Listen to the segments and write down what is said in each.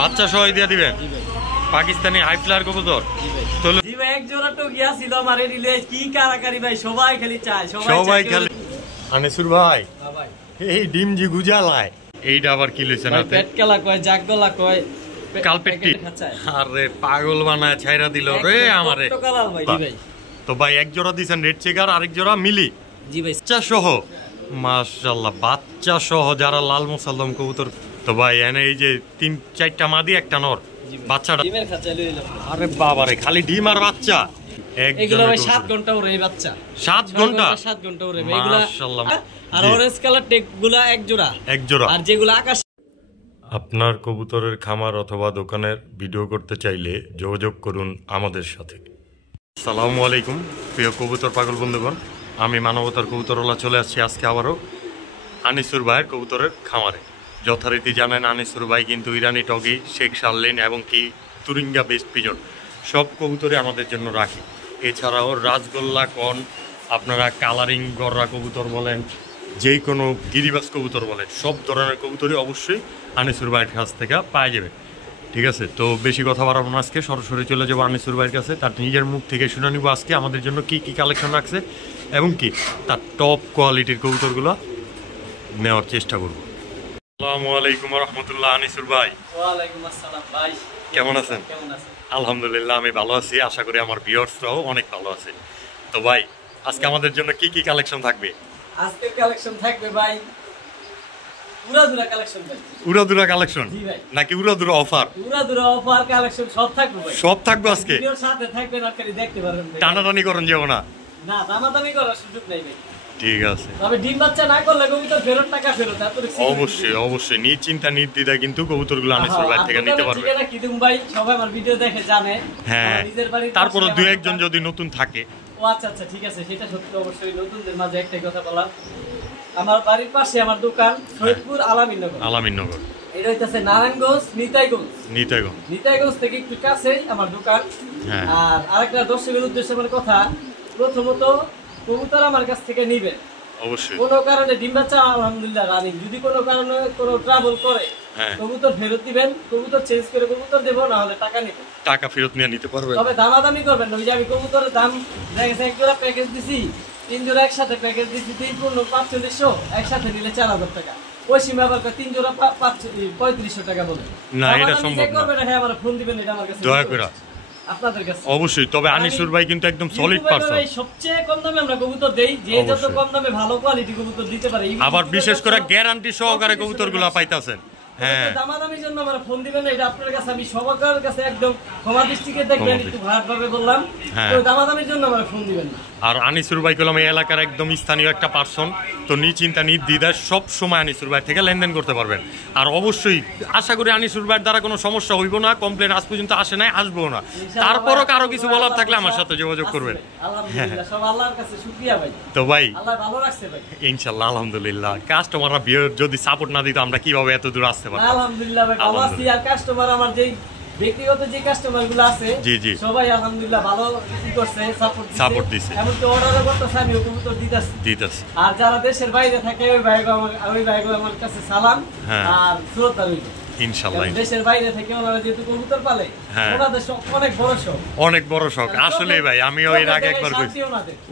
বাচ্চা সহ দিয়ে দিবেন। পাকিস্তানি হাই ফ্লায়ার কবুতর জি ভাই, এক জোড়া টকিয়া ছিল আমারে দিলে, কি কারাকারি ভাই, সবাই খালি চায়, সবাই খালি। আনিসুর ভাই এই ডিম জি গুজালায় এইটা আবার কি লইছেন হাতে? পেট কেলা কয়, জাগ গলা কয়, কালপেট্টি। আরে পাগল বানায় ছাইরা দিল রে আমারে। তো ভাই এক জোড়া দিছেন রেড চেকার, আরেক জোড়া মিলি। জি ভাই, বাচ্চা সহ মাশাআল্লাহ, বাচ্চা সহ যারা লাল মুসাল্লাম কবুতর। তো ভাই এনে এই যে 3-4টা মাদি একটা নর, বাচ্চাটা ডিমের খাঁচা লইলাম। আরে বাবারে, খালি ডিম আর বাচ্চা। এগুলো ভাই 7 ঘন্টা ওরে এই বাচ্চা, 7 ঘন্টা 7 ঘন্টা ওরে এগুলা। মাশাআল্লাহ। আর অরেঞ্জ কালার টেক গুলা এক জোড়া। আর যেগুলো আকাশ। আপনার কবুতরের খামার অথবা দোকানের ভিডিও করতে চাইলে যোগাযোগ করুন আমাদের সাথে। আসসালামু আলাইকুম প্রিয় কবুতর পাগল বন্ধুগণ, আমি মানবতার কবুতরওয়ালা চলে আসছি আজকে আবারও আনিসুর ভাইয়ের কবুতরের খামারে। যথারীতি জানেন আনিসুর ভাই কিন্তু ইরানি টগি, শেখ শারলিন এবং কি তুরিঙ্গা বেস্ট পিজন সব কবুতরে আমাদের জন্য রাখি। এছাড়াও রাজগোল্লা কন, আপনারা কালারিং গররা কবুতর বলেন, যেই কোনো গিরিবাস কবুতর বলেন, সব ধরনের কবুতরই অবশ্যই আনিসুর ভাইয়ের কাছ থেকে পাওয়া যাবে। ঠিক আছে, তো বেশি কথা বাড়াবো না, আজকে সরাসরি চলে যাবো আনিসুর ভাইয়ের কাছে। তার নিজের মুখ থেকে শুনে নিব আজকে আমাদের জন্য কি কি কালেকশন রাখছে এবং কি তার টপ কোয়ালিটির কবুতরগুলো নেওয়ার চেষ্টা করবো। আসসালামু আলাইকুম রহমতুল্লাহ। আনিসুর ভাই ওয়ালাইকুম আসসালাম ভাই, কেমন আছেন? আলহামদুলিল্লাহ আমি ভালো আছি, আশা করি আমার ভিউয়ার্সরাও অনেক ভালো আছে। তো ভাই আজকে আমাদের জন্য কি কি কালেকশন থাকবে? আজকে কালেকশন থাকবে ভাই উড়াদুরা কালেকশন ভাই। উড়াদুরা কালেকশন নাকি উড়াদুরা অফার? উড়াদুরা অফার কালেকশন সব থাকবে ভাই, সব থাকবে আজকে। ভিডিওর সাথে থাকবেন আর খালি দেখতে পারবেন, টানাটানি করুন যাব না, না দামাদামি করার সুযোগ নাই ভাই। ঠিক আছে, তবে ডিম বাচ্চা না করলে কবুতর ফেরত টাকা ফেরত। অবশ্যই অবশ্যই নিশ্চিন্তা নির্দ্বিধা কিন্তু কবুতরগুলো আনিসুর ভাই থেকে নিতে পারবে। ঠিকানা কিদুম ভাই, সবাই আমার ভিডিও দেখে জানে। হ্যাঁ, তারপরে দুই একজন যদি নতুন থাকে। ও আচ্ছা আচ্ছা ঠিক আছে, সেটা সত্যি। অবশ্যই নতুনদের মাঝে একটাই কথা বললাম, আমার বাড়ির পাশে আমার দোকান সৈয়দপুর আলামিননগর। আলামিননগর এটা হইতাছে নারায়ণগঞ্জ নিতাইগঞ্জ। নিতাইগঞ্জ থেকে একটু কাছেই আমার দোকান। আর আরেকটা দর্শকের উদ্দেশ্যে আমার কথা, প্রথমত কবুতর আমার কাছ থেকে নিবেন অবশ্যই। কোনো কারণে ডিম বাচ্চা আলহামদুলিল্লাহ রানিং, যদি কোনো কারণে কোনো ট্রাবল করে কবুতর ফেরত দিবেন, কবুতর চেঞ্জ করে কবুতর দেবো, না হলে টাকা নেবেন, টাকা ফেরত নিয়ে নিতে পারবেন। তবে দামাদামি করবেন না। ওই যে আমি কবুতরের দাম দেখেছি, এক জোড়া প্যাকেজ দিছি, 3 জোড়া একসাথে প্যাকেজ দিছি 3-4500, একসাথে নিলে 4000 টাকা। ওই সীমা আবার 3 জোড়া 3500 টাকা বলে না, এটা সম্ভব না। করবেন, হ্যাঁ আমার ফোন দিবেন, এটা আমার কাছে দয়া করে আপনাদের কাছে অবশ্যই। তবে আনিসুর ভাই কিন্তু একদম সলিড পারসন, সবচেয়ে কম দামে আমরা কবুতর দেই, যে যত কম দামে ভালো কোয়ালিটি কবুতর দিতে পারে, আবার বিশেষ করে গ্যারান্টি সহকারে কবুতরগুলো পাইতাছেন। হ্যাঁ, দামাদামির জন্য আমরা ফোন দিবেন না, এটা আপনার কাছে আমি সবার কাছে একদম ক্ষমা দৃষ্টিতে দেখবেন, একটু ভাবে বললাম, তো দামাদামির জন্য আমরা ফোন দিবেন না। আর আনিসুর ভাই কলম এই এলাকার একদম স্থানীয় একটা পার্সন, তো নিশ্চিন্তা নির্দ্বিধায় সব সময় আনিসুর ভাই থেকে লেনদেন করতে পারবেন। আর অবশ্যই আশা করি আনিসুর ভাইয়ের দ্বারা কোনো সমস্যা হইব না, কমপ্লেন আজ পর্যন্ত আসে নাই, আসবো না। তারপরও কারো কিছু বলার থাকলে আমার সাথে যোগাযোগ করবেন। আলহামদুলিল্লাহ, সব আল্লাহর কাছে শুকরিয়া ভাই। তো ভাই আল্লাহ ভালো রাখছে ভাই, ইনশাআল্লাহ আলহামদুলিল্লাহ। কাস্টমাররা যদি সাপোর্ট না দিত আমরা কিভাবে এত দূর আসতে পারতাম? আলহামদুলিল্লাহ ভাই ভালো আছি। আর কাস্টমার আমার যেই ব্যক্তিগত যে কাস্টমার গুলো আছে, জি জি, সবাই আলহামদুলিল্লাহ ভালো করছে, সাপোর্ট দিছে। এমনকি অর্ডারও করতেছে, আমি কবুতর দিতেছি। আর যারা দেশের বাইরে থাকে ওই ভাইগো আমার কাছে সালাম আর শ্রদ্ধা রইল ইনশাআল্লাহ। দেশের বাইরে থেকে ওনারা যেহেতু কবুতর পালে, ওনাদের শখ অনেক বড় শখ। আসলে ভাই আমিও এর আগে একবার কইছি,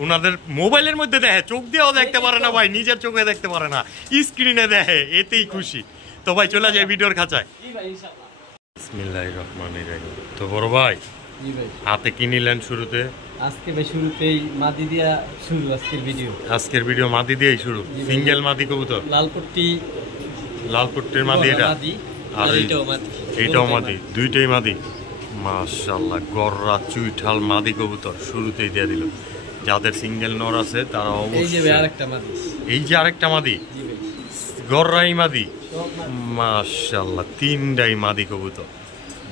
ওনাদের মোবাইলের মধ্যে দেখে, চোখ দিয়েও দেখতে পারে না ভাই, নিজের চোখে দেখতে পারে না, স্ক্রিনে দেখে, এতেই খুশি। তো ভাই চলে যায় ভিডিওর খাঁচায়। বিসমিল্লাহির রহমানির রহিম। তো বড় ভাই, জি ভাই, হাতে কি নিলেন শুরুতে? আজকে ভাই শুরুতেই মাদি দিয়া শুরু আজকের ভিডিও মাদি দিয়েই শুরু। সিঙ্গেল মাদি কবুতর, লালপট্টির মাদি, এটা আর এইটাও মাদি, দুইটাই মাদি। মাশাআল্লাহ, গররা চুইঠাল মাদি কবুতর শুরুতেই দিয়ে দিল। যাদের সিঙ্গেল নর আছে তারা অবশ্যই। এই যে আরেকটা মাদি, গররাই মাদি। মাশাআল্লাহ, 3টাই মাদি কবুতর।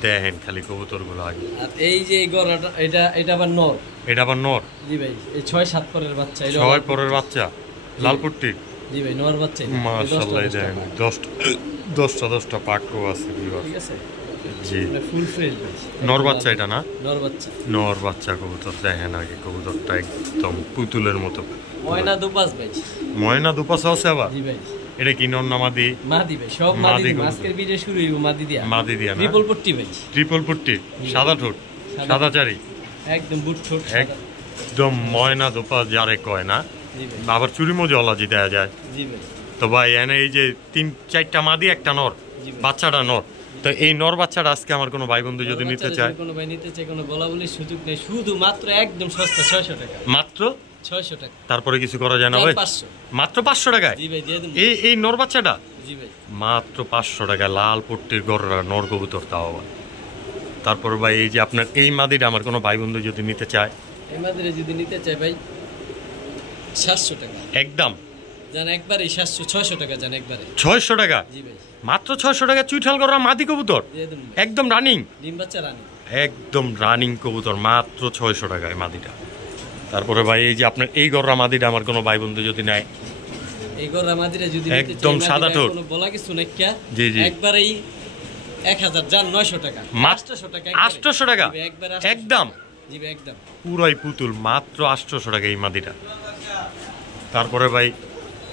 দেখেন খালি কবুতরগুলো আগে। আর এই যে গররাটা, এটা আবার নর। জি ভাই, এই 6-7 পরের বাচ্চা, 6 পরের বাচ্চা লালপট্টি। জি ভাই, নর বাচ্চা। মাশাআল্লাহ, দেখেন 10টা পাকও আছে। ঠিক আছে জি, ফুল ফ্রেশ ভাই। নর বাচ্চা এটা না? নর বাচ্চা কবুতর। দেখেন আগে কবুতরটা একদম পুতুলের মতো। ময়না দুপাস ভাই, ময়না দুপাস আছে আবার। জি ভাই, এটা কি নর না মাদি? মাদি ভাই, সব মাদি। আজকের ভিডিও শুরু হইব মাদি দিয়া। মাদি দিয়া না? ট্রিপল পট্টি ভাই। ট্রিপল পট্টি, সাদা ঠোঁট, সাদা চারি, একদম বুট ঠোঁট, একদম ময়না দোপা যারে কয় না। জি ভাই। আবার চুরি মজলা জি দেয়া যায়। জি ভাই। তো ভাই এনে এই যে 3-4টা মাদি একটা নর, বাচ্চাটা নর। তো এই নর বাচ্চাটা আজকে আমার কোনো ভাই বন্ধু যদি নিতে চায়, কোনো ভাই নিতে চায়, কোনো বলা বলির সুযোগ নেই, শুধু মাত্র একদম সস্তা 600 টাকা। মাত্র 600 টাকা। তারপরে কিছু করা যায় না ভাই? 500। মাত্র 500 টাকায়? জি ভাই, দিয়ে দেন। এই নর বাচ্চাটা? জি ভাই। মাত্র 500 টাকায় লাল পট্টির গররা নর কবুতর, তাও আবার। তারপর ভাই এই যে আপনার এই মাদিটা আমার কোনো ভাই বন্ধু যদি নিতে চায়, এই মাদিটা যদি নিতে চায় ভাই 700 টাকা একদম। জান একবারে 600 টাকা জান একবারে। 600 টাকা? জি ভাই। মাত্র 600 টাকা চুইঠাল গররা মাদি কবুতর, দিয়ে দেন। একদম রানিং, ডিম বাচ্চা রানী, একদম রানিং কবুতর, মাত্র 600 টাকায় মাদিটা। তারপরে ভাই এই যে আপনার এই গররা মাদিটা আমার কোনো ভাই বন্ধু যদি নেয়, এই গররা মাদিটা যদি একদম সাদা ঠোঁট, কোনো বলা কিছু নাই কিয়া। জি জি, একবারেই 1000 জান 900 টাকা, 800 টাকা, 800 টাকা একদম। জি ভাই একদম পুরাই পুতুল, মাত্র 800 টাকা এই মাদিটা। তারপরে ভাই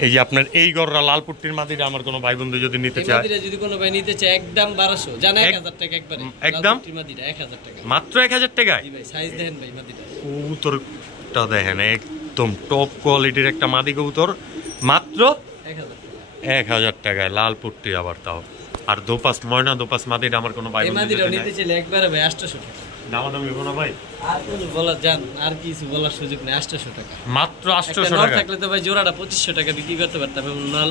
এই যে আপনার এই গররা লাল পুট্টির মাদিটা আমার কোনো ভাই বন্ধু যদি নিতে চায়, মাদিটা যদি কোনো ভাই নিতে চায় একদম 1200 জান 1000 টাকা একবারে, একদম মাদিটা 1000 টাকা, মাত্র 1000 টাকায়। জি ভাই। সাইজ দেখেন ভাই মাদিটা, কবুতরটা দেখেন, একদম টপ কোয়ালিটির একটা মাদি কবুতর, মাত্র 1000 টাকায় লাল পুট্টি আবার, তাও আর দোপাস ময়না দোপাস মাদিটা আমার কোনো ভাই বন্ধু যদি নিতে চাইলে একবারে ভাই 800 টাকা। দামাদামি হইব না ভাই? আর কোনো বলা জান আর কিছু বলার সুযোগ নেই, 800 টাকা মাত্র 800 টাকা। টাকা থাকলে তো ভাই জোড়াটা 2500 টাকা বিক্রি করতে পারতাম,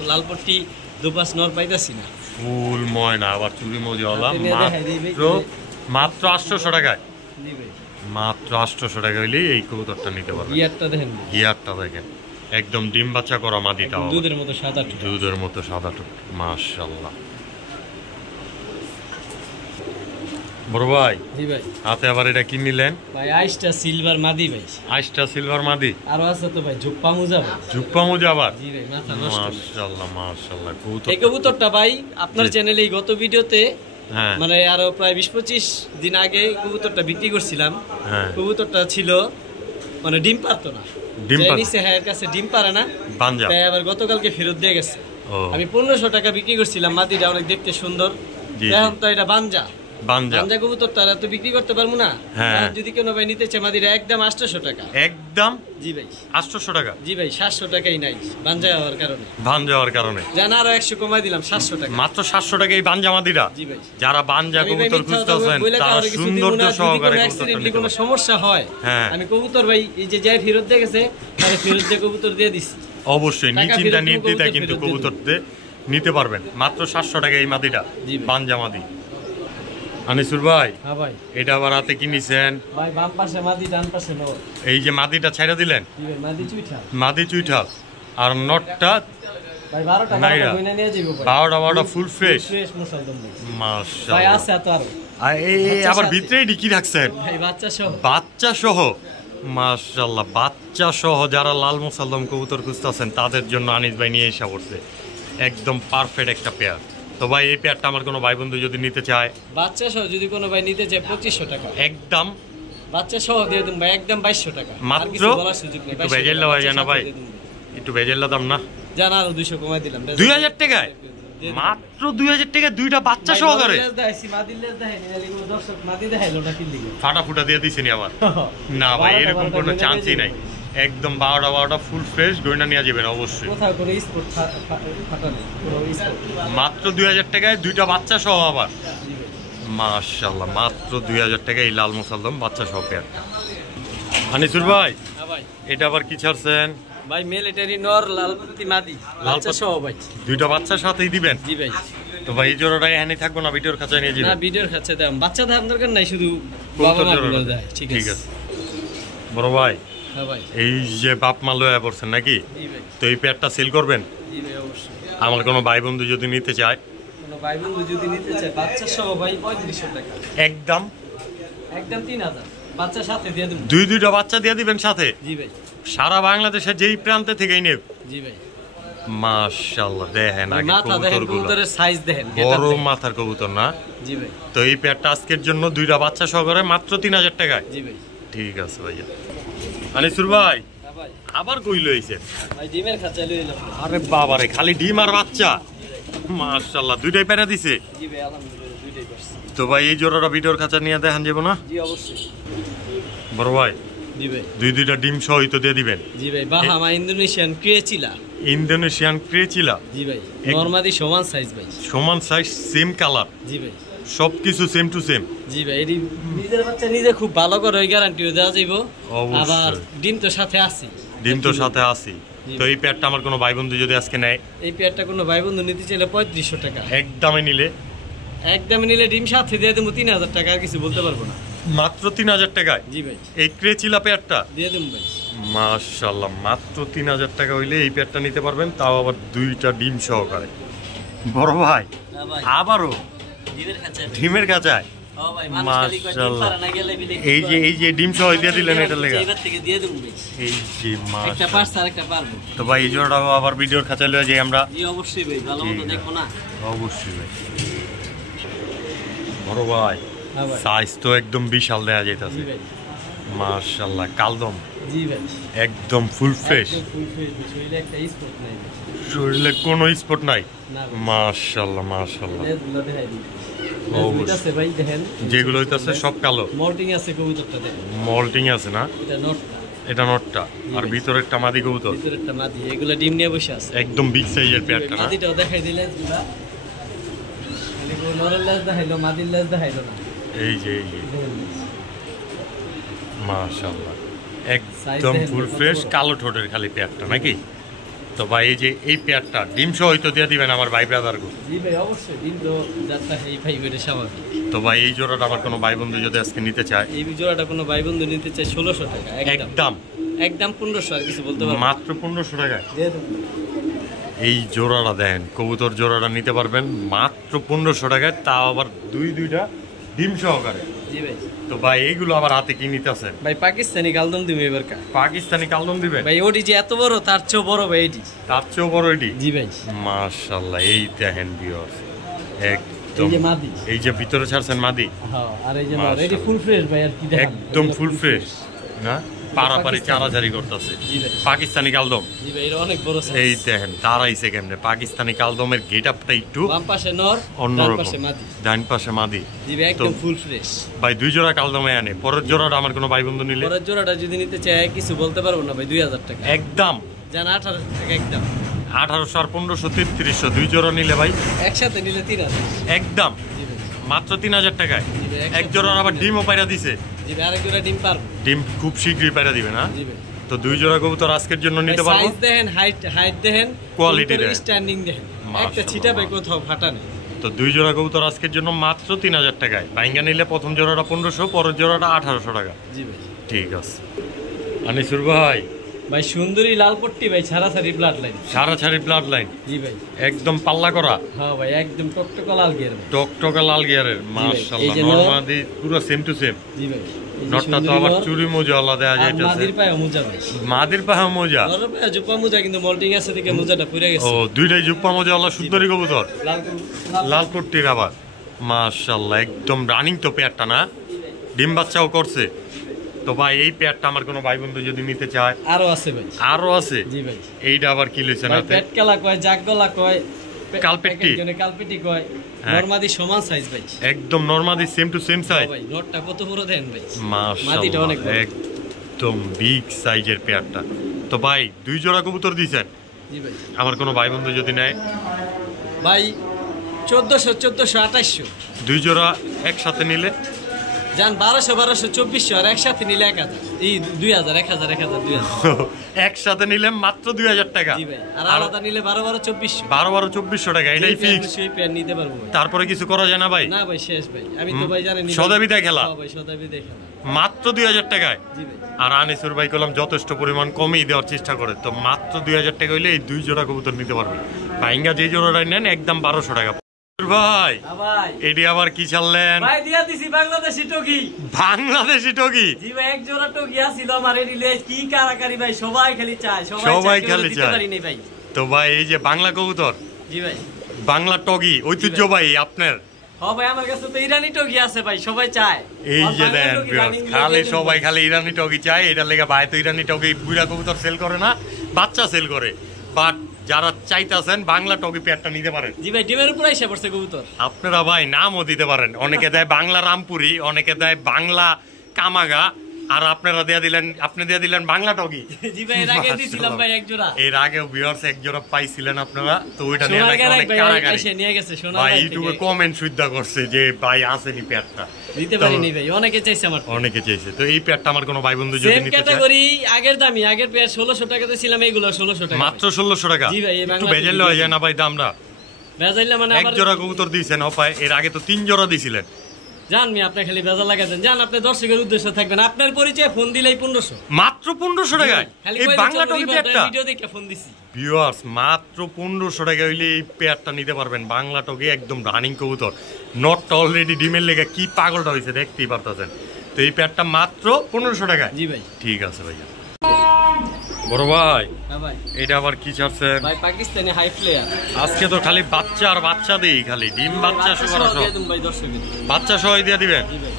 লাল পট্টি দোপাস নর পাইতাছি না। ফুল ময়না আবার চুরি মজিওয়ালা, মাত্র 800 টাকায়। জি ভাই। মাত্র 800 টাকা হইলেই এই কবুতরটা নিতে পারবেন। গিয়ারটা দেখেন, গিয়ারটা দেখেন, একদম ডিম বাচ্চা করা মাদিটা, দুধের মতো সাদা ঠোঁট, দুধের মতো সাদা ঠোঁট, মাশাআল্লাহ। বড় ভাই, জি ভাই। হাতে আবার এটা কি নিলেন ভাই? আইসটা সিলভার মাদি ভাই। আইসটা সিলভার মাদি, আরো আছে তো ভাই জুপ্পা মুজা ভাই। জুপ্পা মুজা আবার? জি ভাই, মাথা নষ্ট। মাশাআল্লাহ মাশাআল্লাহ। এই কবুতরটা ভাই আপনার চ্যানেলে গত ভিডিওতে, হ্যাঁ, মানে আরো প্রায় 20-25 দিন আগে কবুতরটা বিক্রি করছিলাম। হ্যাঁ, কবুতরটা ছিল মানে ডিম পারতো না, ডিম নিচে হায়ের কাছে ডিম পারে না, বানজা, তাই আবার গতকালকে ফেরত দিয়ে গেছে। আমি 1500 টাকা বিক্রি করছিলাম, মাদিটা অনেক দেখতে সুন্দর। এখন তো এটা বানজা বানজা কবুতর, তারা তো বিক্রি করতে পারবো না। যদি কোনো ভাই নিতে চায় মাদিটা একদম 800 টাকা একদম। জি ভাই 800 টাকা? জি ভাই, 700 টাকাই নাই বানজা হওয়ার কারণে, বানজা হওয়ার কারণে জানা আরো 100 কমাই দিলাম, 700 টাকা, মাত্র 700 টাকা এই বানজা মাদিটা। জি ভাই। যারা বানজা কবুতর খুঁজতেছেন তারা সৌন্দর্য সহকারে যদি কোনো সমস্যা হয়, হ্যাঁ, আমি কবুতর ভাই এই যে যাই ফেরত দিয়ে গেছে তাহলে ফেরত দিয়ে কবুতর দিয়ে দিছি। অবশ্যই নিশ্চিন্তা নির্দ্বিধায় কিন্তু কবুতর নিতে পারবেন, মাত্র 700 টাকা এই মাদিটা, বানজা মাদি। আনিসুর ভাই, হ্যাঁ ভাই, এটা আবার হাতে কি নিছেন ভাই? বাম পাশে মাদি, ডান পাশে নর। এই যে মাদিটা ছাইড়া দিলেন? জি ভাই, মাদি চুইঠাল, মাদি চুইঠাল, আর নটটা ভাই 12টা কইনা নিয়ে যাবো ভাই। 12টা ফুল ফ্রেশ মুসালদম ভাই, মাশাআল্লাহ। ভাই আছে তো আরো, আর এই আবার ভিতরেই ডিকি রাখছেন ভাই বাচ্চা সহ, বাচ্চা সহ, মাশাআল্লাহ। বাচ্চা সহ যারা লাল মুসালদম কবুতর খুঁজতেছেন তাদের জন্য আনিস ভাই নিয়ে এসে পড়ছে, একদম পারফেক্ট একটা পেয়ার। তো ভাই এই পেয়ারটা আমার কোনো ভাই বন্ধু যদি নিতে চায়, বাচ্চা সহ যদি কোনো ভাই নিতে চায় 2500 টাকা একদম। বাচ্চা সহ দিয়ে দেন ভাই একদম 2200 টাকা মাত্র। একটু ভেজেল্লা হয় না ভাই, একটু ভেজেল্লা দাম না, জানা আরো 200 কমাই দিলাম 2000 টাকায়, মাত্র 2000 টাকায় দুইটা বাচ্চা সহকারে। ফাটা ফুটা দিয়ে দিছেনি আবার? না ভাই, এরকম কোনো চান্সই নাই, একদম 12টা ফুল ফ্রেশ গয়না নিয়ে যাবেন অবশ্যই। মাত্র 2000 টাকায় দুইটা বাচ্চা সহ আবার, মাশাআল্লাহ। মাত্র 2000 টাকায় এই লাল মুসালদম বাচ্চা সহ পেয়ারটা। আনিসুর ভাই, এটা আবার কি ছাড়ছেন ভাই? মিলিটারি নর লাল পত্তি মাদি বাচ্চা সহ ভাই, দুইটা বাচ্চার সাথেই দিবেন? জি ভাই। তো ভাই এই জোড়াটাই এনে থাকবো না ভিডিওর খাঁচায় নিয়ে যাবেন? না, ভিডিওর খাঁচায় দাম, বাচ্চা দাম দরকার নাই, শুধু বাবা মা গুলো দেয়। ঠিক আছে বড় ভাই। হ্যাঁ ভাই। এই যে বাপ মা লয়া পড়ছেন নাকি? জি ভাই। তো এই পেয়ারটা সেল করবেন? জি ভাই অবশ্যই। আমার কোনো ভাই বন্ধু যদি নিতে চায়, কোনো ভাই বন্ধু যদি নিতে চায় বাচ্চা সহ ভাই 3500 টাকা একদম, একদম 3000 বাচ্চা সাথে দিয়ে দেব। দুইটা বাচ্চা দিয়ে দিবেন সাথে? জি ভাই। সারা বাংলাদেশের যেই প্রান্তে থেকেই নেব? জি ভাই। মাশাআল্লাহ। দেখেন আগে কবুতরের সাইজ দেখেন, বড় মাথার কবুতর না? জি ভাই। তো এই পেয়ারটা আজকের জন্য দুইটা বাচ্চা সহকারে মাত্র 3000 টাকায়? জি ভাই। ঠিক আছে ভাইয়া। আনিসুর ভাই, আবার কই লইছে ভাই ডিমের খাঁচা লইলাম। আরে বাবারে খালি ডিম আর বাচ্চা, মাশাআল্লাহ দুইটাই পেরা দিছে। জি ভাই আলহামদুলিল্লাহ দুইটাই করছে। তো ভাই এই জোড়াটা ভিডিওর খাঁচা নিয়ে দেখান যাবো না? জি অবশ্যই। বড় ভাই জি ভাই দুইটা ডিম সহই তো দিয়ে দিবেন। জি ভাই বাহামা ইন্দোনেশিয়ান ক্রেচিলা। ইন্দোনেশিয়ান ক্রেচিলা। জি ভাই নরমালি সমান সাইজ ভাই। সমান সাইজ সেম কালার। জি ভাই সবকিছু সেম টু সেম। জি ভাই এটি নিজের বাচ্চা নিজে খুব ভালো করে ওই গ্যারান্টিও দেওয়া যাইব। আবার ডিম তো সাথে আছে। ডিম তো সাথে আছে। তো এই পেয়ারটা আমার কোনো ভাই বন্ধু যদি আজকে নেয়, এই পেয়ারটা কোনো ভাই বন্ধু নিতে চাইলে 3500 টাকা। একদমই নিলে? একদমই নিলে ডিম সাথে দিয়ে দেবো 3000 টাকা, আর কিছু বলতে পারবো না। মাত্র 3000 টাকায়? জি ভাই এই ক্রেচিলা পেয়ারটা দিয়ে দেবো ভাই। মাশাআল্লাহ মাত্র 3000 টাকা হইলে এই পেয়ারটা নিতে পারবেন, তাও আবার দুইটা ডিম সহকারে। বড় ভাই আবারও ডিমের কাঁচায়? এই যে ডিম সহ দিয়ে দিলেন এটা লেগে। এই যে তো ভাই এই জোড়াটা আবার ভিডিওর খাঁচা লয়ে যাই আমরা। অবশ্যই ভাই ভালো মতো দেখো না। অবশ্যই ভাই। বড় ভাই সাইজ তো একদম বিশাল দেয়া যাইতাছে। মাশাআল্লাহ কালদম। জি ভাই একদম ফুল ফ্রেশ। শরীরে একটা স্পট নাই। শরীরে কোনো স্পট নাই? মাশাআল্লাহ মাশাআল্লাহ। ভাই দেখেন যেগুলো হইতাছে সব কালো। মল্টিং আছে কবুতরটাতে। মল্টিং আছে না? এটা নটটা। এটা নটটা। আর ভিতরে একটা মাদি কবুতর। ভিতরে একটা মাদি। এগুলা ডিম নিয়ে বসে আছে। একদম বিগ সাইজের পেয়ারটা না? মাদিটাও দেখাই দিলে দিবা। খালি নরের লেজ দেখাইলো, মাদির লেজ দেখাইলো না। এই যে মাশাআল্লাহ একদম ফুল ফ্রেশ কালো ঠোঁটের খালি পেয়ারটা নাকি? তো ভাই এই যে এই পেয়ারটা ডিম সহ হয়তো দিয়ে দিবেন আমার ভাই ব্রাদার গো। জি ভাই অবশ্যই ডিম তো যাত্রা এই ভাই ওইটা স্বাভাবিক। তো ভাই এই জোড়াটা আমার কোনো ভাই বন্ধু যদি আজকে নিতে চায়, এই জোড়াটা কোনো ভাই বন্ধু নিতে চায় 1600 টাকা একদম। একদম 1500, আর কিছু বলতে পারবো মাত্র 1500 টাকায় এই জোড়াটা দেন। কবুতর জোড়াটা নিতে পারবেন মাত্র 1500 টাকায়, তাও আবার দুইটা ডিম সহকারে। জি ভাই। তো ভাই এইগুলো আবার হাতে কি নিতেছেন? ভাই পাকিস্তানি কালদম দিবে এবার। পাকিস্তানি কালদম দিবেন? ভাই ওডি যে এত বড় তার চেয়েও বড় ভাই এটি। তার চেয়েও বড় এটি? জি ভাই। মাশাআল্লাহ এই দেখেন ভিউয়ার্স একদম। এই যে মাদি। এই যে ভিতরে ছাড়ছেন মাদি। হ্যাঁ আর এই যে এটি ফুল ফ্রেশ ভাই, আর কি দেখেন একদম ফুল ফ্রেশ না? পারাপারি চারাচারি করতেছে। পাকিস্তানি কালদম। জি ভাই এর অনেক বড় সাইজ। এই দেখেন তারাইছে কেমনে। পাকিস্তানি কালদমের গেটআপটা একটু বাম পাশে নর, অন্যরকম, ডান পাশে মাদি। ডান পাশে মাদি। জি ভাই একদম ফুল ফ্রেশ। ভাই দুই জোড়া কালদমে আনে। পরের জোড়াটা আমার কোনো ভাই বন্ধু নিলে? পরের জোড়াটা যদি নিতে চায় কিছু বলতে পারবো না ভাই, 2000 টাকা একদম। জান 1800 টাকা একদম। 1800 আর 1500 3300 দুই জোড়া নিলে ভাই একসাথে নিলে 3000 একদম। মাত্র 3000 টাকায় এক জোড়ার আবার ডিমও পাইরা দিছে। জি ভাই আরেক জোড়া ডিম পারবো। ডিম খুব শীঘ্রই পাইরা দিবে না? জি ভাই। তো দুই জোড়া কবুতর আজকের জন্য নিতে পারবো। সাইজ দেখেন, হাইট দেখেন, কোয়ালিটি দেখেন, স্ট্যান্ডিং দেখেন, একটা ছিটা ভাই কোথাও ফাটা নেই। তো দুই জোড়া কবুতর আজকের জন্য মাত্র 3000 টাকায়। বাইঙ্গা নিলে প্রথম জোড়াটা 1500, পরের জোড়াটা 1800 টাকা। জি ভাই ঠিক আছে। আনিসুর ভাই ভাই সুন্দরী লাল পট্টি ভাই, ছাড়াছাড়ি ব্লাড লাইন। ছাড়াছাড়ি ব্লাড লাইন? জি ভাই একদম পাল্লা করা? হ্যাঁ ভাই একদম টকটকা লাল গিয়ার। টকটকা লাল গিয়ারের মাশাআল্লাহ। নরমাদি পুরো সেম টু সেম। জি ভাই। নটটা তো আবার চুরি মোজা আলাদা যাইতেছে। মাদির পায়ে মোজা ভাই। মাদির পায়ে মোজা? নর পায়ে জুপা মোজা, কিন্তু মল্টিং আছে দেখে মোজাটা পুড়ে গেছে। ও দুইটাই জুপা মোজা আলা সুন্দরী কবুতর। লাল পট্টির আবার মাশাআল্লাহ একদম রানিং তো পেয়ারটা না? ডিম বাচ্চাও করছে। তো ভাই এই পেয়ারটা আমার কোনো ভাই বন্ধু যদি নিতে চায়? আরো আছে ভাই। আরো আছে? জি ভাই। এইটা আবার কি লইছে না? পেট কালা কয়, জাগ গলা কয়, কালপেটি। কালপেটি কয়। নরমাদি সমান সাইজ ভাই। একদম নরমাদি সেম টু সেম সাইজ ভাই। নটটা কত বড় দেন ভাই। মাশাআল্লাহ অনেক একদম বিগ সাইজের পেয়ারটা। তো ভাই দুই জোড়া কবুতর দিবেন? জি ভাই। আমার কোনো ভাই বন্ধু যদি নেয়? ভাই 1400 2800। দুই জোড়া একসাথে নিলে? জান 1200 2400, আর একসাথে নিলে 1000। এই 2000 1000 2000। একসাথে নিলে মাত্র 2000 টাকা। জি ভাই। আর আলাদা নিলে 12 2400। 12 2400 টাকা এটাই ফিক্স। সেই পেয়ার নিতে পারবো ভাই। তারপরে কিছু করা যায় না ভাই? না ভাই শেষ ভাই। আমি তো ভাই জানেন সদাবিদায় খেলা। হ্যাঁ ভাই সদাবিদায় খেলা। মাত্র 2000 টাকায়? জি ভাই। আর আনিসুর ভাই কলম যথেষ্ট পরিমাণ কমই দেওয়ার চেষ্টা করে। তো মাত্র 2000 টাকা হইলে এই দুই জোড়া কবুতর নিতে পারবে। ভাইঙ্গা যে জোড়াটাই নেন একদম 1200 টাকা। ভাই এটি আবার কি ছাড়লেন? ভাই দিয়া দিছি বাংলাদেশি টগি। বাংলাদেশি টগি? জি ভাই এক জোড়া টগি আছিল আমার এডি লে কি কারাকারি ভাই, সবাই খালি চায়, সবাই খালি চায়। পারি নাই ভাই। তো ভাই এই যে বাংলা কবুতর? জি ভাই। বাংলা টগি ঐতিহ্যবাহী আপনার হ্যাঁ ভাই আমার কাছে তো ইরানি টগি আছে ভাই, সবাই চায়। এই যে দেন খালি সবাই খালি ইরানি টগি চায়, এটার লেগে ভাই তো ইরানি টগি বুড়া কবুতর সেল করে না, বাচ্চা সেল করে। বাট যারা চাইতেছেন বাংলা টগি পেয়ারটা নিতে পারেন। জি ভাই ডিমের উপরে এসে পড়ছে কবুতর। আপনারা ভাই নামও দিতে পারেন, অনেকে দেয় বাংলা রামপুরি, অনেকে দেয় বাংলা কামাগা, আর আপনারা আপনি দিয়ে দিলেন বাংলা টগি। জি ভাই এর আগে দিছিলাম ভাই এক জোড়া, এর আগেও ভিউয়ার্স এক জোড়া পাইছিলেন আপনারা, তো ওইটা নিয়ে নাকি অনেক কারাগারি এসে নিয়ে গেছে। সোনা ভাই ইউটিউবে কমেন্ট সুদ্ধা করছে যে ভাই আসেনি পেয়ারটা, দিতে পারিনি ভাই, অনেকে চাইছে আমার, অনেকে চাইছে। তো এই পেয়ারটা আমার কোনো ভাই বন্ধু যদি নিতে চায়, ক্যাটাগরি আগের দামি, আগের পেয়ার 1600 টাকাতে ছিলাম, এইগুলো 1600 টাকা, মাত্র 1600 টাকা। জি ভাই একটু বেজাইলে হয় না ভাই দামটা? বেজাইলে মানে এক জোড়া কবুতর দিয়েছেন অপায়, এর আগে তো 3 জোড়া দিছিলেন। জানমি আপনি খালি বেজা লাগা দেন, জান আপনি দর্শকের উদ্দেশ্য থাকবেন, আপনার পরিচয় ফোন দিলেই 1500, মাত্র 1500 টাকায় এই বাংলা টগি পেয়ারটা। ভিডিও দেখে ফোন দিছি ভিউয়ার্স, মাত্র 1500 টাকা হইলে এই পেয়ারটা নিতে পারবেন। বাংলা টগি একদম রানিং কবুতর, নটটা অলরেডি ডিমের লেগে কি পাগলটা হয়েছে দেখতেই পারতেছেন। তো এই পেয়ারটা মাত্র 1500 টাকায়। জি ভাই ঠিক আছে ভাইয়া। বড় ভাই হ্যাঁ ভাই এটা আবার কি ছাড়ছেন ভাই? Pakistani high flyer. আজকে তো খালি বাচ্চা আর বাচ্চা দেই, খালি ডিম বাচ্চা সুগার সহ ভাই দর্শকের বাচ্চা সহ দিয়ে দিবেন। জি ভাই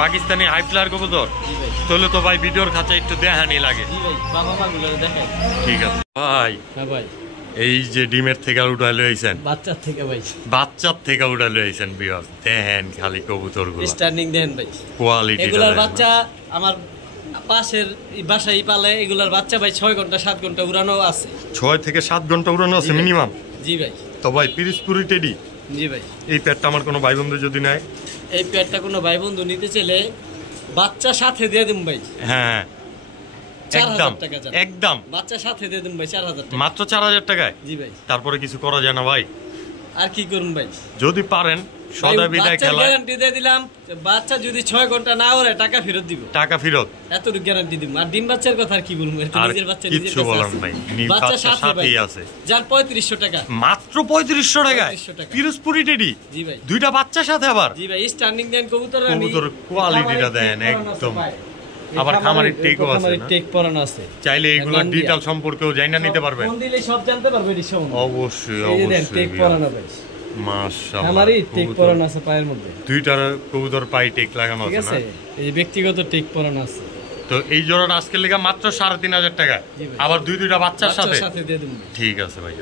পাকিস্তানি হাই ফ্লায়ার কবুতর, জি ভাই তাহলে তো ভাই ভিডিওর খাঁচা একটু দেখানি লাগে। জি ভাই বাবা মাগুলো দেখাই। ঠিক আছে ভাই। হ্যাঁ ভাই এই যে ডিমের থেকে উঠাই লইছেন, বাচ্চার থেকে ভাই, বাচ্চার থেকে উঠাই লইছেন ভিউয়ার্স, দেখেন খালি কবুতরগুলো স্ট্যান্ডিং দেন ভাই, কোয়ালিটি। এগুলার বাচ্চা আমার পাশের বাসায় পালে, এগুলার বাচ্চা ভাই 6 ঘন্টা 7 ঘন্টা উড়ানো আছে, 6 থেকে 7 ঘন্টা উড়ানো আছে মিনিমাম। জি ভাই। তো ভাই পিরিজপুরি টেডি, জি ভাই এই পেয়ারটা আমার কোনো ভাই বন্ধু যদি নেয়, এই পেয়ারটা কোনো ভাই বন্ধু নিতে চাইলে বাচ্চা সাথে দিয়ে দিন ভাই। হ্যাঁ একদম 4000 টাকা একদম বাচ্চা সাথে দিয়ে দিন ভাই, 4000 টাকা মাত্র 4000 টাকায়। জি ভাই তারপরে কিছু করা যায় না ভাই? আর কি করুন ভাই, যদি পারেন সদা বিদায় খেলা গ্যারান্টি দিয়ে দিলাম, বাচ্চা যদি 6 ঘন্টা না ওরে টাকা ফেরত দিব, টাকা ফেরত, এতটুকু গ্যারান্টি দিব। আর ডিম বাচ্চার কথা আর কি বলবো, এর তো আর নিজের বাচ্চা কিচ্ছু বললাম ভাই, বাচ্চা সাথেই আছে। যার 3500 টাকা, মাত্র 3500 টাকায় 3500 টাকা পিরোজপুরি টেডি। জি ভাই দুইটা বাচ্চার সাথে আবার। জি ভাই স্ট্যান্ডিং দেন কবুতর, কবুতর কোয়ালিটিটা দেন একদম। আবার খামারের টেকও আছে না? টেক পরানো আছে, চাইলে এগুলো ডিটেইল সম্পর্কেও জানা নিতে পারবেন। ফোন দিলে সব জানতে পারবে এর সম্বন্ধে। অবশ্যই এই যে দেন অবশ্যই টেক পরানো ভাই, মাশাআল্লাহ আমারই টেক পরানো আছে পায়ের মধ্যে, দুইটার কবুতর পাই টেক লাগানো ঠিক আছে আছে, না? এই যে ব্যক্তিগত টেক পরানো আছে। তো এই জোড়াটা আজকে লেগা মাত্র 3500 টাকা, জি ভাই। আবার দুইটা বাচ্চার সাথে। সাথে দিয়ে দিন ঠিক আছে ভাই।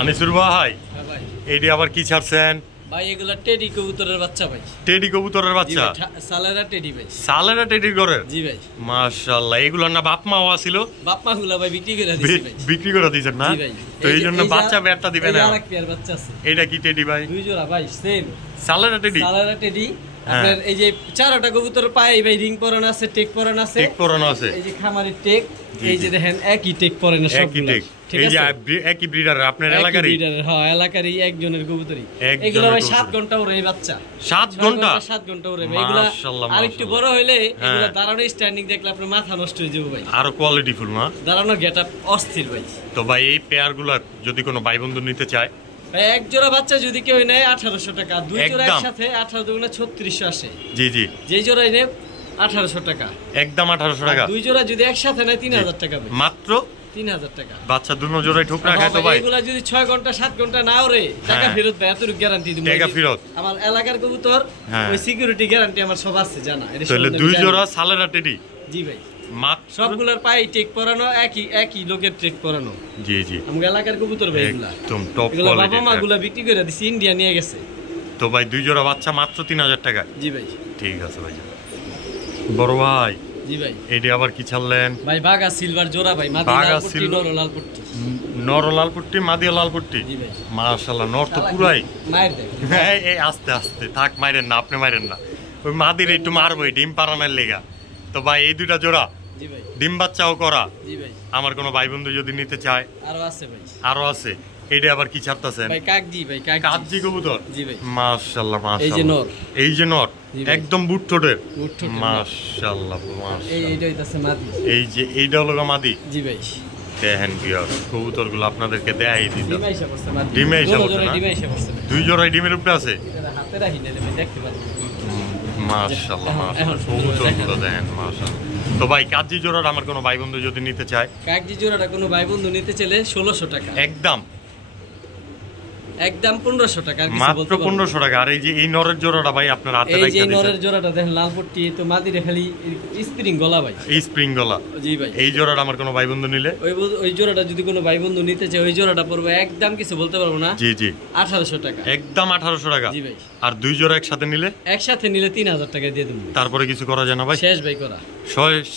আনিসুর ভাই হ্যাঁ ভাই। এইটি আবার কি ছাড়ছেন ভাই এগুলা টেডি কবুতরের বাচ্চা ভাই, টেডি কবুতরের বাচ্চা, সালেরা টেডি ভাই, সালেরা টেডি করে। জি ভাই মাশাআল্লাহ, এগুলোর না বাপ মাও ছিল, বাপ মা গুলা ভাই বিক্রি করে দিছি ভাই, বিক্রি করে দিয়েছেন না? জি ভাই। তো এই জন্য বাচ্চা বেরটা দিবেন না? আরেক পেয়ার বাচ্চা আছে। এটা কি টেডি ভাই? দুই জোড়া ভাই সেম সালেরা টেডি, সালেরা টেডি। আপনার এই যে চারটা কবুতর পায় ভাই, রিং পরানো আছে, টেক পরানো আছে, টেক পরানো আছে, এই যে খামারের টেক, এই যে দেখেন একই টেক পরানো সবগুলো, ঠিক এই যে আছে একই ব্রিডার আপনার এলাকারই? হ্যাঁ এলাকারই একজনের কবুতরই। এগুলো ভাই 7 ঘন্টা ওরে এই বাচ্চা, 7 ঘন্টা 7 ঘন্টা ওরে ভাই। এগুলা মাশাআল্লাহ আরেকটু বড় হইলে এগুলা দাঁড়ানো স্ট্যান্ডিং দেখলে আপনার মাথা নষ্ট হয়ে যাবে ভাই, আরো কোয়ালিটি ফুল না? দাঁড়ানো গেটআপ অস্থির ভাই। তো ভাই এই পেয়ারগুলো যদি কোনো ভাই বন্ধু নিতে চায়, ভাই এক জোড়া বাচ্চা যদি কেউ নেয় 1800 টাকা, দুই জোড়া একদম। একসাথে 18 দুগুণে 3600 আসে। জি জি, যেই জোড়াই নেয় 1800 টাকা, একদম 1800 টাকা। দুই জোড়া যদি একসাথে নেয় 3000 টাকা ভাই, মাত্র 3000 টাকা। বাচ্চা দুনো জোড়ায় ঠুকরা খায় তো ভাই? এগুলা যদি 6 ঘন্টা 7 ঘন্টা না ওরে টাকা হ্যাঁ। ফেরত ভাই, এতটুকু গ্যারান্টি দিব। টাকা ফেরত। আমার এলাকার কবুতর, হ্যাঁ। ওই সিকিউরিটি গ্যারান্টি আমার সব আছে জানা। এটা তাহলে সম্বন্ধে দুই আমি জানি। জোড়া সালেরা টেডি জি ভাই মাত্র, সবগুলোর পাই টেক পরানো, একই লোকের টেক পরানো। জি জি, আমার এলাকার কবুতর ভাই এগুলা, একদম টপ এগুলা বাবা কোয়ালিটি। মা গুলা বিক্রি করে দিছি, ইন্ডিয়া নিয়ে গেছে। তো ভাই দুই জোড়া বাচ্চা মাত্র 3000 টাকা। জি ভাই ঠিক আছে ভাই। বড় ভাই জি ভাই এটি আবার কি ছাড়লেন? ভাই বাগা সিলভার জোড়া ভাই, মাদি বাঘা লাল পট্টি, সিলভার। নর লাল পট্টি। নর লাল পট্টি, মাদিয়া লাল পট্টি। জি ভাই মাশাআল্লাহ, নর তো পুরাই। মায়ের দেখ এই আস্তে আস্তে থাক, মাইরেন না, আপনি মাইরেন না, ওই মাদির একটু মারবই ডিম পারানোর লেগা। তো ভাই এই দুইটা জোড়া জি ভাই ডিম বাচ্চাও করা, জি ভাই আমার কোনো ভাই বন্ধু যদি নিতে চায়, আরো আছে ভাই, আরো আছে। এইটা আবার কি ছাড়তেছেন? ভাই কাকজি ভাই কাজজি কবুতর। জি ভাই মাশাআল্লাহ এই যে মাশাআল্লাহ, নর, এই যে নর জি ভাই। একদম বুট ঠোঁটের। বুট ঠোঁটের নর। মাশাআল্লাহ এই মাশাআল্লাহ। এইটা হইতাছে মাদি। এই যে এইটা হলো গা মাদি। জি ভাই দেখেন বিয়ার কবুতরগুলো আপনাদেরকে দেখাই দিতাম। ডিমে এসে পড়ছে মাদি, ডিমে এসে দোনো পড়ছে জোড়া না? ডিমে এসে পড়ছে ভাই। দুই জোড়াই ডিমের উপরে আছে। এটা হাতে রাখি নিলে ভাই দেখতে পারেন। মাশাআল্লাহ এখন মাশাআল্লাহ, সুন্দর কবুতরগুলো দেখেন মাশাআল্লাহ। তো ভাই কাজী জোড়ার আমার কোনো ভাই বন্ধু যদি নিতে চায়, কাকজি জোড়াটা কোনো ভাই বন্ধু নিতে চাইলে 1600 টাকা, একদম একদম 1500 টাকা, আর কিছু মাত্র বলতে পারবো না। 1500 টাকা। আর এই যে এই নরের জোড়াটা ভাই আপনার হাতে এই রাখা যে দিয়েছেন, নরের জোড়াটা দেখেন লাল পট্টি, তো মাদিরে খালি স্প্রিং গলা ভাই, এই স্প্রিং গলা। জি ভাই। এই জোড়াটা আমার কোনো ভাই বন্ধু নিলে, ওই জোড়াটা যদি কোনো ভাই বন্ধু নিতে চায়, ওই জোড়াটা পড়বে একদম কিছু বলতে পারবো না, জি জি 1800 টাকা, একদম 1800 টাকা। জি ভাই। আর দুই জোড়া একসাথে নিলে, একসাথে নিলে 3000 টাকা দিয়ে দেবো। তারপরে কিছু করা যায় না ভাই? শেষ ভাই করা,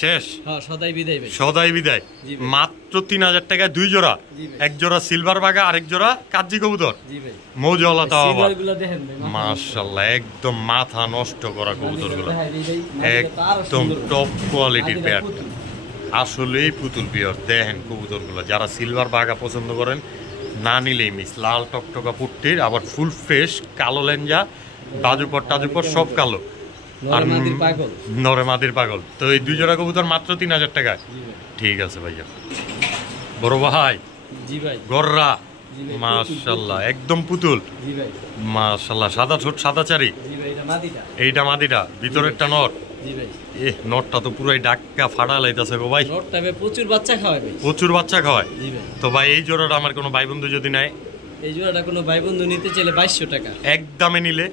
শেষ, হ্যাঁ সদাই বিদায় ভাই, সদাই বিদায়। জি ভাই। মাত্র 3000 টাকায় দুই জোড়া, জি ভাই। এক জোড়া সিলভার বাগা, আরেক জোড়া কাজি কবুতর, জি ভাই। মৌজওয়ালা। তাও আবার সিলভারগুলো দেখেন ভাই, মাশাআল্লাহ একদম মাথা নষ্ট করা কবুতরগুলো, দেখাই দিই ভাই, মাদিটা তো আরো একদম সুন্দর। টপ কোয়ালিটির মাদিটা পেয়ার। পুতুল। আসলেই পুতুল পিওর। দেখেন কবুতরগুলো, যারা সিলভার বাগা পছন্দ করেন না নিলেই মিস। লাল টকটকা পুট্টির, আবার ফুল ফ্রেশ, কালো লেঞ্জা, বাজুপট টাজুপট সব কালো, আর নরে মাদির পাগল। নরে মাদির পাগল। তো এই দুই জোড়া কবুতর মাত্র 3000 টাকায়। জি ভাই। ঠিক আছে ভাইয়া। বড় ভাই জি ভাই। গররা, জি ভাই, মাশাআল্লাহ একদম পুতুল, জি ভাই। মাশাআল্লাহ। সাদা ছোট সাদা চারি, জি ভাই, এটা মাদিটা। এইটা মাদিটা, ভিতরেরটা নর। জি ভাই। নটটা তো পুরাই ডাক্কা ফাড়া লাইতাছে গো ভাই, নটটা ভাই প্রচুর বাচ্চা খাওয়ায় ভাই। প্রচুর বাচ্চা খাওয়ায়। জি ভাই। তো ভাই এই জোড়াটা আমার কোনো ভাই বন্ধু যদি নেয়, এই জোড়াটা কোনো ভাই বন্ধু নিতে চাইলে 2200 টাকা, একদমে নিলে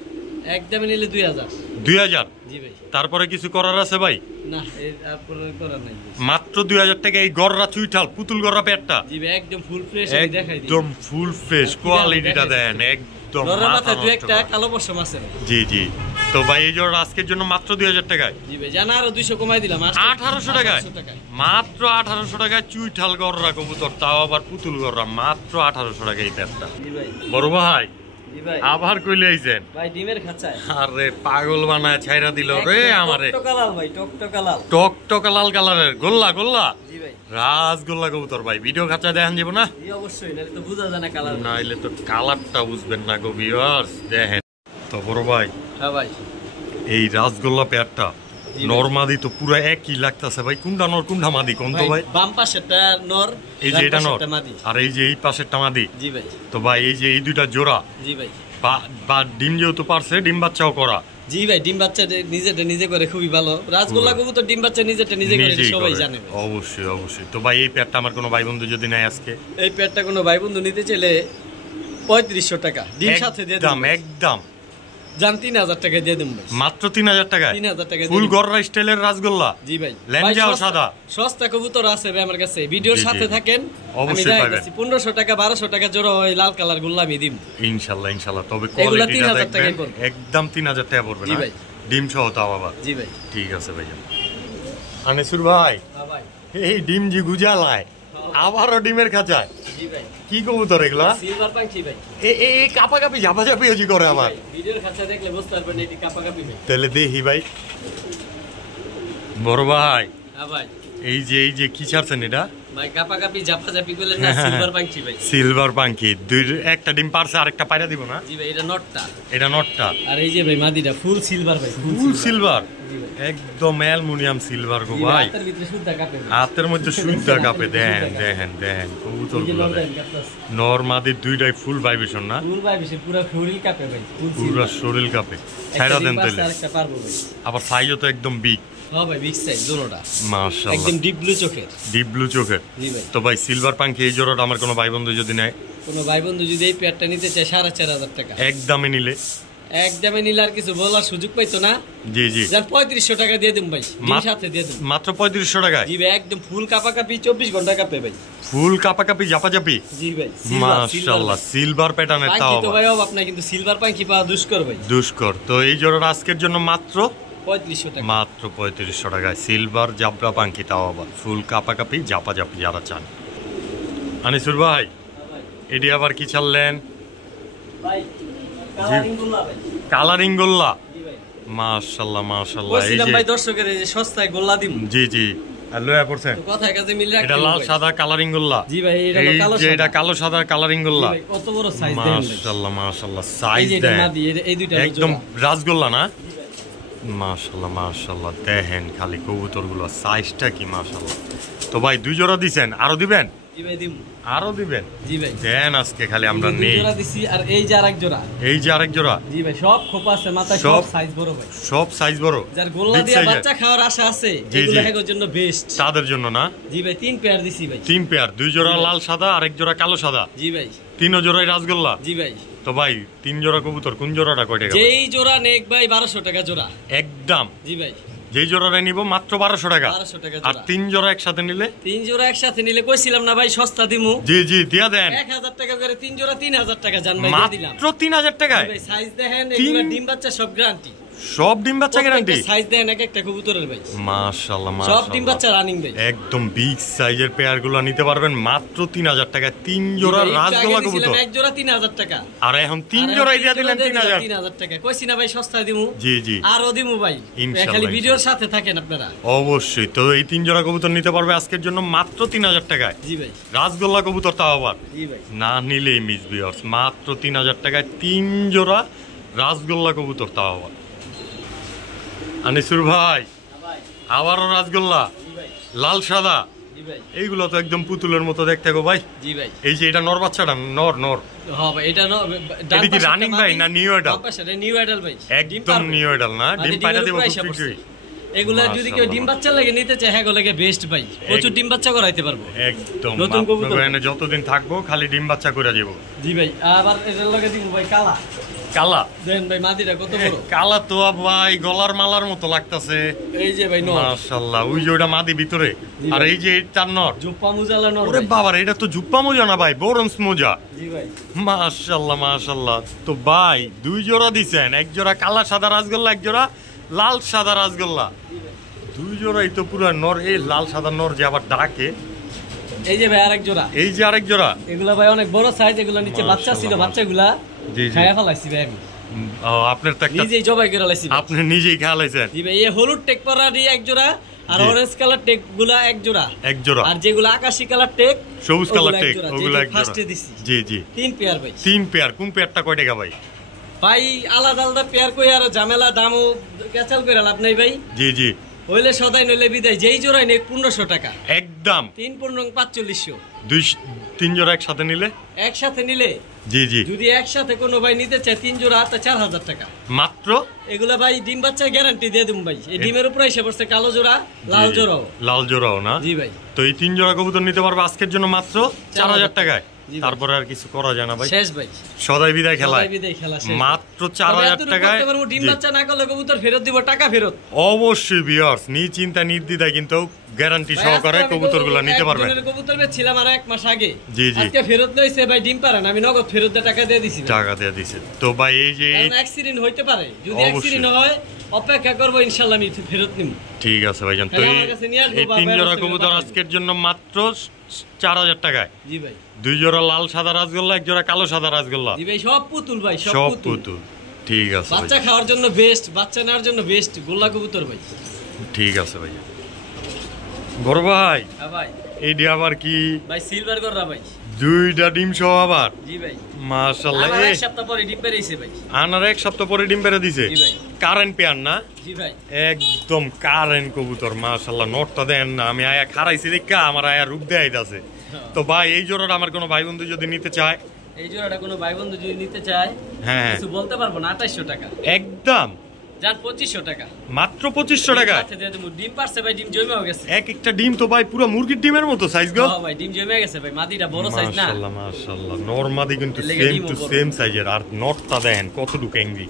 একদমে নিলে 2000। 2000, জি ভাই। তারপরে কিছু করার আছে ভাই? না, এর তারপরে করার নাই। মাত্র 2000 টাকা এই গররা চুইঠাল পুতুল গররা পেটটা, জি ভাই, একদম ফুল ফ্রেশ, আমি দেখাই দিই। একদম ফুল ফ্রেশ, কোয়ালিটিটা দেন একদম নরের মাথা মাথায় দুই নষ্ট একটা করা। কালো পশম আছে। জি জি। তো ভাই এই জোড়া আজকের জন্য মাত্র 2000 টাকায়, জি ভাই, জানা আরো 200 কমাই দিলাম, 1800 টাকায়, 1800 টাকায়। মাত্র 1800 টাকায় চুইঠাল গররা কবুতর, তাও আবার পুতুল গররা, মাত্র 1800 টাকায় এই পেটটা। জি ভাই। বড় ভাই জি ভাই। আবার কইলে আইছেন, ভাই ডিমের খাঁচায়। আরে পাগল বানায় ছাইরা দিল রে আমারে। টকটকা লাল ভাই, টকটকা লাল। টকটকা লাল কালারের গোল্লা গোল্লা জি ভাই। রাজগোল্লা কবুতর ভাই, ভিডিও খাঁচা দেখান যাব না? জি অবশ্যই, নাহলে তো বোঝা যায় না কালার। নাইলে তো কালারটা বুঝবেন না গো ভিউয়ার্স। দেখেন তো বড় ভাই, হ্যাঁ ভাই। এই রাজগোল্লা পেয়ারটা নরমাদি তো পুরো একই লাগতাছে ভাই। কোনটা নর কোনটা মাদি কোন তো ভাই? বাম পাশেরটা নর, এই যে এটা ডান নর, পাশেরটা মাদি। আর এই যে এই পাশেরটা মাদি। জি ভাই। তো ভাই এই যে এই দুইটা জোড়া, জি ভাই। বা ডিম যেহেতু পারছে, ডিম বাচ্চাও করা। জি ভাই, ডিম বাচ্চা নিজেটা নিজে করে খুবই ভালো। রাজগোল্লা কবুতর ডিম বাচ্চা নিজেটা নিজে করে, নিজেই সবাই করে। জানে ভাই। অবশ্যই অবশ্যই। তো ভাই এই পেয়ারটা আমার কোনো ভাই বন্ধু যদি নেয় আজকে, এই পেয়ারটা কোনো ভাই বন্ধু নিতে চাইলে 3500 টাকা ডিম সাথে দিয়ে একদম দেব। একদম জান 3000 টাকা দিয়ে দেব ভাই। মাত্র 3000 টাকায় 3000 টাকা ফুল দিয়ে গররা স্টাইলের রাজগোল্লা। জি ভাই। লেঞ্জাও ভাই, সাদা। সস্তা কবুতর আছে ভাই আমার কাছে, ভিডিওর জি, জি। সাথে থাকেন। আমি অবশ্যই দেখাই পাবেন। দিচ্ছি, 1500 টাকা 1200 টাকা জোড়া ওই লাল কালার গুল্লা আমি দিম। ইনশাআল্লাহ ইনশাআল্লাহ। তবে এগুলা কোয়ালিটিটা 3000 দেখবেন, টাকায় পড়বে। একদম 3000 টাকা পড়বে জি না? ভাই। ডিম সহ তাও আবার। জি ভাই। ঠিক আছে ভাইয়া। আনিসুর ভাই, হ্যাঁ ভাই। এই ডিম জি গুজালায়, আবারও ডিমের খাঁচায়। জি ভাই। কি কবুতর এগুলা? সিলভার পাখি ভাই। এই কাপাকাপি ঝাপাঝাপি হজি করে আবার। ভাই, ভিডিওর কাছে দেখলে বুঝতে পারবেন এটি কাপাকাপি ভাই। তাহলে দেখি ভাই। বড় ভাই, হ্যাঁ ভাই। এই যে কি ছাড়ছেন এটা? ভাই কাপাকাপি জাপাজাপি করলেন না, সিলভার পাখি ভাই। সিলভার পাঙ্কি। একটা ডিম পারছে, আরেকটা পায়রা দিব না? জি ভাই, এটা নটটা। এটা নটটা। আর এই যে ভাই মাদিটা ফুল সিলভার ভাই, ফুল সিলভার, জি ভাই। একদম অ্যালুমিনিয়াম সিলভার গো জি ভাই, ভাই। হাতের ভিতরে সুদ্ধা কাপে ভাই। হাতের মধ্যে সুইদা কাপে। দেখেন দেখেন দেখেন কবুতর এই যে গুলো লন্ডন দেখেন। কাপটাস। নরমাদির দুইটাই ফুল ভাইব্রেশন না? ফুল ভাই বেশি, পুরো শরীর কাপে ভাই, ফুল পুরো সিলভার। শরীর কাপে। একটা ছাইরা ডিম দেন পারছে, তাইলে। আরেকটা পারবো ভাই। আবার সাইজও তো একদম বিগ। হ্যাঁ ভাই, বিগ সাইজ দুটোটা। মাশাআল্লাহ, একদম ডিপ ব্লু চোখের। ডিপ ব্লু চোখের। জি ভাই। তো ভাই সিলভার পাঙ্কি এই জোড়াটা আমার কোনো ভাই বন্ধু যদি নেয়, কোনো ভাই বন্ধু যদি এই পেয়ারটা নিতে চায় 4500 টাকা, একদমে নিলে? একদমে নিলে আর কিছু বলার সুযোগ পাইতো না। জি জি। যার 3500 টাকা দিয়ে দিম ভাই, ডিম সাথে দিয়ে দিম। মাত্র 3500 টাকায়? জি ভাই, একদম ফুল কাপাকাপি 24 ঘন্টা কাপে ভাই। ফুল কাপাকাপি ঝাপাঝাপি। জি ভাই। মাশাআল্লাহ, সিলভার প্যাটার্নের তাও পাখি তো আবার। ভাই অভাব নাই, কিন্তু সিলভার পাখি পাওয়া দুষ্কর ভাই। দুষ্কর। তো এই জোড়াটা আজকের জন্য মাত্র 3500 টাকা। মাত্র 3500 টাকায় সিলভার জাবরা পাঙ্কি, তাও আবার ফুল কাপাকাপি জাপাজাপি যারা চান। আনিসুর ভাই, এটি আবার কি ছাড়লেন? ভাই কালারিং গুলা ভাই। কালারিং গোল্লা। জি ভাই। মাশাআল্লাহ মাশাআল্লাহ। এই বলছিলাম যে ভাই দর্শকের এই যে সস্তায় গোল্লা দিম। জি জি। আর লয়া পড়ছেন, তো কথায় কাজে মিল রাখতে এটা লাল হবে। সাদা কালারিং গোল্লা। জি ভাই, এটা এই কালো যে সাদা। এটা কালো সাদা কালারিং জি গোল্লা। ভাই, কত বড় সাইজ দেন ভাই। মাশাআল্লাহ মাশাআল্লাহ, এই সাইজ যে এটা দেন মাদি, এই দুইটা একদম রাজগোল্লা না? মাশাআল্লাহ মাশাআল্লাহ, দেখেন খালি কবুতরগুলো সাইজটা কি মাশাআল্লাহ। তো ভাই দুই জোড়া দিছেন, আরো দিবেন? জি ভাই দিমু। আরো দিবেন? জি ভাই দেন আজকে খালি আমরা দুই নেই। জোড়া দিছি আর এই যে আরেক জোড়া। এই যে আরেক জোড়া? জি ভাই সব খোপা আছে মাথায়, সব সাইজ বড় ভাই। সব সাইজ বড়, যার গোল্লা দিয়ে বাচ্চা খাওয়ার আশা আছে এগুলো হেগোর জন্য বেস্ট। তাদের জন্য না? জি ভাই 3 পেয়ার দিছি ভাই। 3 পেয়ার, 2 জোড়া লাল সাদা আর 1 জোড়া কালো সাদা। জি ভাই 3 জোড়াই রাজগোল্লা। জি ভাই। তো ভাই 3 জোড়া কবুতর কোন জোড়াটা কয় টাকা? যেই জোড়া নেক ভাই 1200 টাকা জোড়া একদম। জি ভাই যেই জোড়াটা নিব মাত্র 1200 টাকা। 1200 টাকা আর জোড়া। 3 জোড়া একসাথে নিলে? 3 জোড়া একসাথে নিলে কইছিলাম না ভাই সস্তা দিমু। জি জি দিয়া দেন। 1000 টাকা করে 3 জোড়া 3000 টাকা জান ভাই দিয়ে দিলাম। মাত্র 3000 টাকায়? ভাই সাইজ দেখেন এগুলা ডিম বাচ্চা সব গ্যারান্টি। সব ডিম বাচ্চা গ্যারান্টি? সাইজ দেন এক একটা কবুতরের ভাই। মাশাআল্লাহ সব মাশাআল্লাহ। ডিম বাচ্চা রানিং ভাই। একদম বিগ সাইজের পেয়ারগুলো নিতে পারবেন মাত্র 3000 টাকায়। 3 জোড়া রাজগোল্লা কবুতর। এক জোড়া 3000 টাকা। আর এখন 3 জোড়াই দিয়া দিলেন 3000। 3000 টাকা। কইছি না ভাই সস্তায় দিমু। জি জি। আরো দিমু ভাই। ইনশাআল্লাহ। খালি ভিডিওর সাথে থাকেন আপনারা। অবশ্যই। তো এই 3 জোড়া কবুতর নিতে পারবে আজকের জন্য মাত্র 3000 টাকায়। জি ভাই। রাজগোল্লা কবুতর তাও আবার। জি ভাই। না নিলেই মিস ভিউয়ার্স, মাত্র 3000 টাকায় 3 জোড়া রাজগোল্লা কবুতর তাও আবার। আনিসুর ভাই আবারও রাজগোল্লা লাল সাদা, এইগুলো তো একদম পুতুলের মতো দেখতে গো ভাই। জি ভাই। এই যে এটা নর বাচ্চাটা, নর নর হ্যাঁ ভাই এটা এটা কি রানিং ভাই না নিউ এডাল? নিউ এডাল ভাই, একদম নিউ এডাল না? ডিম পাইটা দেব খুব। এগুলা যদি কেউ ডিম বাচ্চা লাগে নিতে চায় হ্যাঁ লাগে বেস্ট ভাই, প্রচুর ডিম বাচ্চা করাইতে পারবো একদম। নতুন কবুতর এখানে যতদিন থাকবো খালি ডিম বাচ্চা করে যাব। জি ভাই। আবার এটার লগে দিব ভাই কালা। কালা দেন ভাই মাদিটা কত বড়? কালা তো ভাই গলার মালার মতো লাগতাছে। এই যে ভাই নর মাশাআল্লাহ। ওই যে ওটা মাদি ভিতরে, আর এই যে তার নর জুপ্পা মুজালা নর। ওরে বাবা রে, এটা তো জুপ্পা মোজা না ভাই, বরঞ্চ মোজা। জি ভাই। মাশাআল্লাহ মাশাআল্লাহ। তো ভাই 2 জোড়া দিছেন, 1 জোড়া কালা সাদা রাজগোল্লা, 1 জোড়া লাল সাদা রাজগোল্লা। 2 জোড়াই তো পুরো নর। এই লাল সাদা নর যে আবার ডাকে। এই যে ভাই আরেক জোড়া। এই যে আরেক জোড়া। এগুলা ভাই অনেক বড় সাইজ, এগুলা নিচে বাচ্চা ছিল, বাচ্চাগুলা জি জি খায়া ফলাইছি ভাই আমি। আপনার তো একটা নিজেই জবাই করে লাইছি। আপনি নিজেই খাওয়াইছেন? জি ভাই। এই হলুদ টেক পরাডি 1 জোড়া আর অরেঞ্জ কালার টেক গুলা 1 জোড়া। 1 জোড়া। আর যেগুলা আকাশী কালার টেক, সবুজ কালার টেক, ওগুলা 1 জোড়া ফার্স্টে দিছি। জি জি 3 পেয়ার ভাই। 3 পেয়ার। কোন পেয়ারটা কয় টাকা ভাই? ভাই আলাদা আলাদা পেয়ার কই আর ঝামেলা দামও ক্যাচাল করে লাভ নাই ভাই। জি জি। হইলে সদাই নইলে বিদায়, যেই জোড়াই নেই 1500 টাকা একদম। 3 15 4500। 3 জোড়া একসাথে নিলে? একসাথে নিলে জি জি। যদি একসাথে কোনো ভাই নিতে চায় 3 জোড়া তা 4000 টাকা মাত্র। এগুলা ভাই ডিম বাচ্চা গ্যারান্টি দিয়ে দিম ভাই। এই ডিমের উপরে এসে পড়ছে কালো জোড়া, লাল জোড়াও। লাল জোড়াও না? জি ভাই। তো এই 3 জোড়া কবুতর নিতে পারবে আজকের জন্য মাত্র 4000 টাকায়। তারপরে আর কিছু করা যায় না ভাই, শেষ ভাই। সদাই বিদায় খেলা। শেষ মাত্র 4000 টাকায় ডিম বাচ্চা না করলে কবুতর ফেরত দিব, টাকা ফেরত। অবশ্যই ভিউয়ার্স, চিন্তা নির্দ্বিধায় কিন্তু গ্যারান্টি সহকারে কবুতরগুলো নিতে পারবেন। কবুতর বেচছিলাম আর 1 মাস আগে। জি জি। আজকে ফেরত লইছে ভাই ডিম পারেন, আমি নগদ ফেরত দিয়ে টাকা দিয়ে দিছি। টাকা দিয়ে দিছে। তো ভাই এই যে অ্যাক্সিডেন্ট হইতে পারে, যদি অ্যাক্সিডেন্ট হয় অপেক্ষা করব, ইনশাআল্লাহ আমি ফেরত নিব। ঠিক আছে ভাইজান। তো এই 3 জোড়া কবুতর আজকের জন্য মাত্র 4000 টাকায়। জি ভাই। 2 জোড়া লাল সাদা রাজগোল্লা, 1 জোড়া কালো সাদা রাজগোল্লা। জি ভাই সব পুতুল ভাই, সব পুতুল। ঠিক আছে। বাচ্চা খাওয়ার জন্য বেস্ট, বাচ্চা নেওয়ার জন্য বেস্ট গোল্লা কবুতর ভাই। ঠিক আছে ভাই। বড় ভাই হ্যাঁ ভাই। এইটা আবার কি ভাই? সিলভার গররা ভাই। 2টা ডিম সহ আবার? জি ভাই। মাশাআল্লাহ। আমার 1 সপ্তাহ পরে ডিম পেরেছে ভাই। আনার 1 সপ্তাহ পরে ডিম পেরে দিছে? জি ভাই। কারেন্ট পেয়ার না? জি ভাই। একদম কারেন্ট কবুতর। মাশাআল্লাহ। নটটা দেন না, আমি আয়া খারাইছি দেখা আমার আয়া রূপ দেখাইতাছে। তো ভাই এই জোড়াটা আমার কোনো ভাই বন্ধু যদি নিতে চায়? এই জোড়াটা কোনো ভাই বন্ধু যদি নিতে চায়, হ্যাঁ কিছু বলতে পারবো না। 2800 টাকা একদম। যান 2500 টাকা। মাত্র 2500 টাকা? ডিম পারছে ভাই, ডিম জমে গেছে। এক একটা ডিম তো ভাই পুরো মুরগির ডিমের মতো সাইজ গো। হ্যাঁ ভাই ডিম জমে গেছে ভাই, মাদিটা বড় সাইজ না? মাশাআল্লাহ মাশাআল্লাহ। নরমাদি কিন্তু সেম টু সেম সাইজের। আর নটটা দেন কতটুকু অ্যাংরি,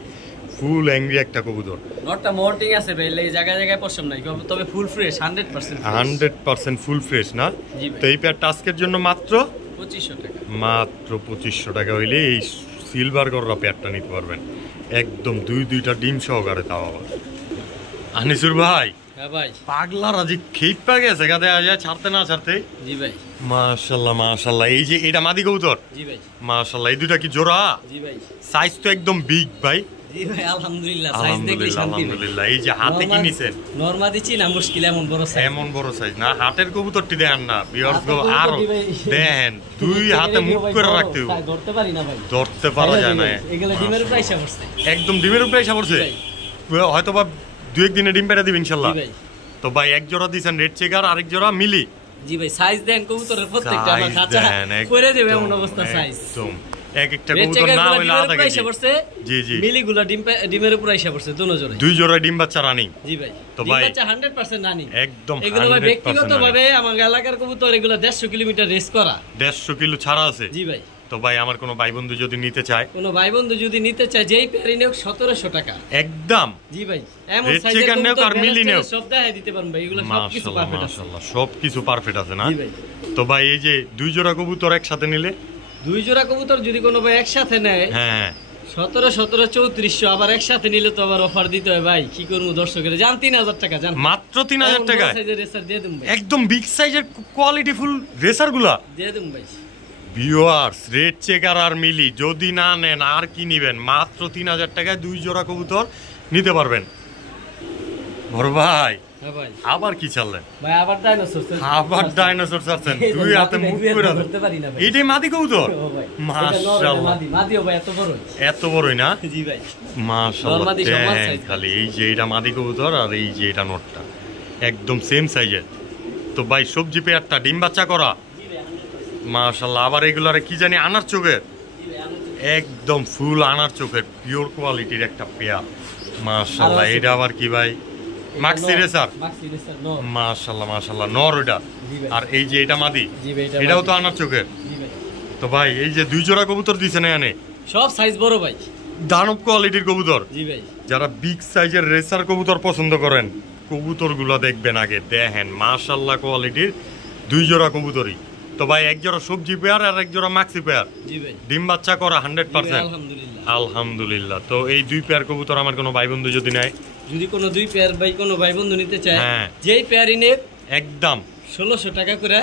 ফুল অ্যাংরি একটা কবুতর। নটটা মোল্টিং আছে ভাই, এই জায়গায় জায়গায় পছন্দ নাই, তবে ফুল ফ্রেশ 100%। 100% ফুল ফ্রেশ না? জি ভাই। তো এই পেয়ারটা আজকের জন্য মাত্র 2500 টাকা। মাত্র 2500 টাকা হইলে এই সিলভার গররা পেয়ারটা নিতে পারবেন একদম। 2টা ডিম সহকারে তাও আবার। আনিসুর ভাই। হ্যাঁ ভাই। পাগলা রাজি খেপা গেছে গাদে আজ ছাড়তে না ছাড়তে। জি ভাই। মাশাআল্লাহ মাশাআল্লাহ। এই যে এটা মাদি কবুতর? জি ভাই। মাশাআল্লাহ। এই 2টা কি জোড়া? জি ভাই। সাইজ তো একদম বিগ ভাই। জি ভাই আলহামদুলিল্লাহ, সাইজ দেখলে শান্তি। আলহামদুলিল্লাহ। এই যে হাতে কি নিছেন? নরমাদি চিনা মুশকিল, এমন বড় সাইজ। এমন বড় সাইজ না, হাতের কবুতরটি দেন না ভিউয়ার্স গো। আর দেন 2 হাতে মুখ করে রাখতে হবে। ধরতে পারি না ভাই, ধরতে পারা যায় না। এগুলা ডিমের উপরে আইসা পড়ছে। একদম ডিমের উপরে আইসা পড়ছে। হয়তো বা 2-1 দিনে ডিম পেড়ে দিবেন ইনশাআল্লাহ। জি ভাই। তো ভাই 1 জোড়া দিছেন রেড চেকার, আরেক জোড়া মিলি। জি ভাই সাইজ দেন কবুতরের প্রত্যেকটা আমার খাঁচা করে দেবে এমন অবস্থা সাইজ এক একটা কবুতর না হইলে আধা কেজি জি জি মিলিগুলা ডিমের উপর আইসা পড়ছে দুনো জোড়া দুই জোড়া ডিম বাচ্চা রানিং জি ভাই তো ভাই ডিম বাচ্চা 100% রানিং একদম 100% এগুলো ভাই ব্যক্তিগতভাবে আমার এলাকার কবুতর এগুলো 150 কিলোমিটার রেস করা 150 কিলো ছাড়া আছে জি ভাই তো ভাই আমার কোনো ভাই বন্ধু যদি নিতে চায় যেই পেয়ারি নেও 1700 টাকা একদম জি ভাই এমন সাইজের কবুতর আর মিলি নেও সব দেখাই দিতে পারুম ভাই এগুলো সবকিছু পারফেক্ট আছে মাশাআল্লাহ সবকিছু পারফেক্ট আছে না জি ভাই তো ভাই এই যে দুই জোড়া কবুতর একসাথে নিলে দুই জোড়া কবুতর যদি কোনো ভাই একসাথে নেয় হ্যাঁ 17 3400 আবার একসাথে নিলে তো আবার অফার দিতে হয় ভাই কি করব দর্শকের জান 3000 টাকা জান মাত্র 3000 টাকা সাইজের রেসার দিয়ে দেব ভাই একদম বিগ সাইজের কোয়ালিটি ফুল রেসারগুলা দিয়ে দেব ভাই ভিউয়ার্স রেড চেকার আর মিলি যদি না নেন আর কি নিবেন মাত্র 3000 টাকায় দুই জোড়া কবুতর নিতে পারবেন বড় ভাই ভাই আবার কি চাললেন ভাই আবার ডাইনোসর চাচ্ছেন দুই হাতে মুখ করে ধরতে পারি না এইটাই মাদি কবুতর মাশাআল্লাহ মাদিও ভাই এত বড়ই না জি ভাই মাশাআল্লাহ খালি এই যে এটা মাদি কবুতর আর এই যে এটা নটটা একদম সেম সাইজের তো ভাই সবজি পেয়ারটা ডিম বাচ্চা করা মাশাআল্লাহ আবার এগুলারে কি জানি আনার চোখের একদম ফুল আনার চোখের পিওর কোয়ালিটির একটা পেয়ার মাশাআল্লাহ এটা আবার কি ভাই মাক্সি রেসার মাশাআল্লাহ মাশাআল্লাহ নর ওটা আর এই যে এটা মাদি এটাও তো আনার চোখের তো ভাই এই যে দুই জোড়া কবুতর দিছেন এখানে সব সাইজ বড় ভাই দানব কোয়ালিটির কবুতর জি ভাই যারা বিগ সাইজের রেসার কবুতর পছন্দ করেন কবুতরগুলো দেখবেন আগে দেখেন মাশাআল্লাহ কোয়ালিটির দুই জোড়া কবুতরই তো ভাই এক জোড়া সবজি পেয়ার আর এক জোড়া মাক্সি পেয়ার জি ভাই ডিম বাচ্চা করা 100% আলহামদুলিল্লাহ তো এই দুই পেয়ার কবুতর আমার কোনো ভাই বন্ধু যদি নেয় যদি কোনো দুই পেয়ার ভাই কোনো ভাই বন্ধু নিতে চায় যেই পেয়ারই নেব একদম 1600 টাকা করে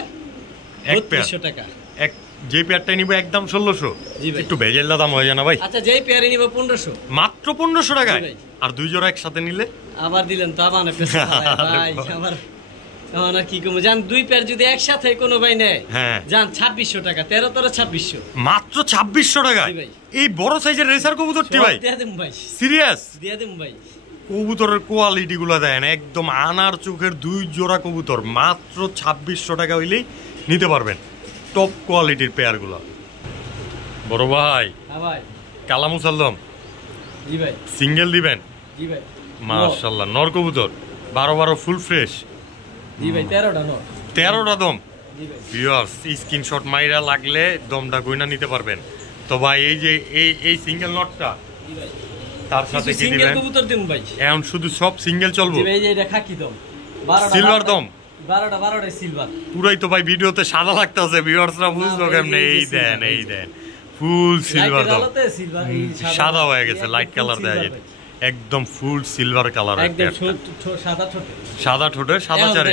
3200 টাকা এক যে পেয়ারটাই নিব একদম 1600 একটু ভেজাল্লা দাম হয়ে যায় না ভাই আচ্ছা যেই পেয়ারই নিব 1500 মাত্র 1500 টাকায় আর দুই জোড়া একসাথে নিলে আবার দিলেন তো আবার ভাই আবার না কি কম জান দুই পেয়ার যদি একসাথে কোনো ভাই নেয় জান 2600 টাকা 13 2600 মাত্র 2600 টাকা এই বড় সাইজের রেসার কবুতরটি ভাই দিয়ে দেন ভাই সিরিয়াস দিয়ে দেন ভাই কবুতরের কোয়ালিটি গুলো দেন একদম আনার চোখের দুই জোড়া কবুতর মাত্র 2600 টাকা হইলেই নিতে পারবেন টপ কোয়ালিটির পেয়ার গুলো বড় ভাই ভাই কালা মুসালদম জি ভাই সিঙ্গেল দিবেন জি ভাই মাশাআল্লাহ নর কবুতর 12 ফুল ফ্রেশ জি ভাই 13টা নর 13টা দম জি ভাই ভিউয়ার্স স্ক্রিনশট মাইরা লাগলে দমটা কইনা নিতে পারবেন তো ভাই এই যে এই সিঙ্গেল নটটা জি ভাই তার সাথে কি দিবেন সিঙ্গেল কবুতর দিন ভাই এখন শুধু সব সিঙ্গেল চলবে জি ভাই এই যে এটা খাকি দম 12টা সিলভার দম 12টা সিলভার পুরাই তো ভাই ভিডিওতে সাদা লাগতেছে ভিউয়ার্সরা বুঝলো কেমনে এই দেন ফুল সিলভার দম সাদা হয়ে গেছে লাইট কালার দেয়া যায় একদম ফুল সিলভার কালার একদম সাদা ঠোঁটে সাদা চারে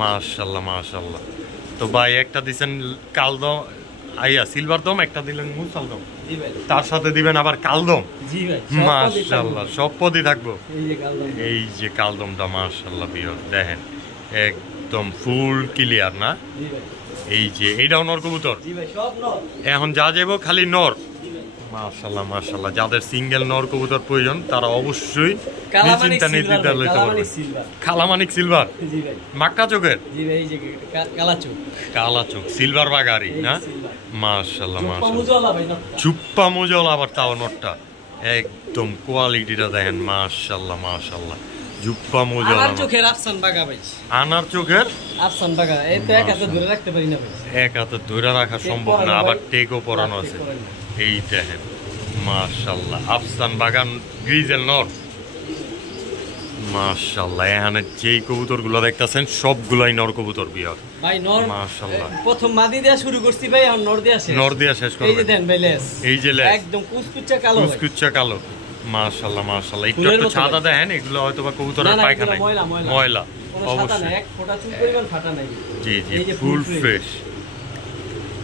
মাশাআল্লাহ মাশাআল্লাহ তো ভাই একটা দিবেন কালদম সিলভার দম একটা দিলেন মুসালদম জি ভাই তার সাথে দিবেন আবার কালদম জি ভাই মাশাআল্লাহ সব পদই থাকবো এই যে কালদমটা মাশাআল্লাহ ভিউয়ার দেখেন একদম ফুল ক্লিয়ার না জি ভাই এই যে এইটাও নর কবুতর জি ভাই সব নর এখন যা যাবো খালি নর মাশাআল্লাহ মাশাআল্লাহ যাদের সিঙ্গেল নর কবুতর প্রয়োজন তারা অবশ্যই নিশ্চিন্তা নিতে লইতে পারবে কালামানিক সিলভার জি ভাই মাক্কা চোখের জি ভাই এই যে কালা চোখ সিলভার বাগারি না মাশাআল্লাহ মাশাআল্লাহ চুপ্পা মুজল আবার তাও নটটা একদম কোয়ালিটিটা দেখেন মাশাআল্লাহ মাশাআল্লাহ জুপ্পা মুজল আনার চোখের আফসান বাগা ভাই আনার চোখের আফসান বাগা এই তো এক হাতে ধরে রাখতে পারি না ভাই এক হাতে ধরে রাখা সম্ভব না আবার টেকও পরানো আছে এই দেখেন মাশাআল্লাহ আফসান বাগান গ্রিজেল নর মাশাআল্লাহ এখানে যেই কবুতরগুলো দেখতেছেন সবগুলাই নর কবুতর বিয়ার ভাই নর মাশাআল্লাহ প্রথম মাদি দেয়া শুরু করছি ভাই আর নর দেয়া শেষ করবেন এই যে দেন ভাই লেস এই যে লেস একদম কুচকুচা কালো মাশাআল্লাহ মাশাআল্লাহ একটু ছাদা দেখেন এগুলো হয়তো বা কবুতরের পায়খানা ময়লা অবশ্যই এক ফোঁটা চুল পরিমাণ ফাটা নাই জি জি ফুল ফ্রেশ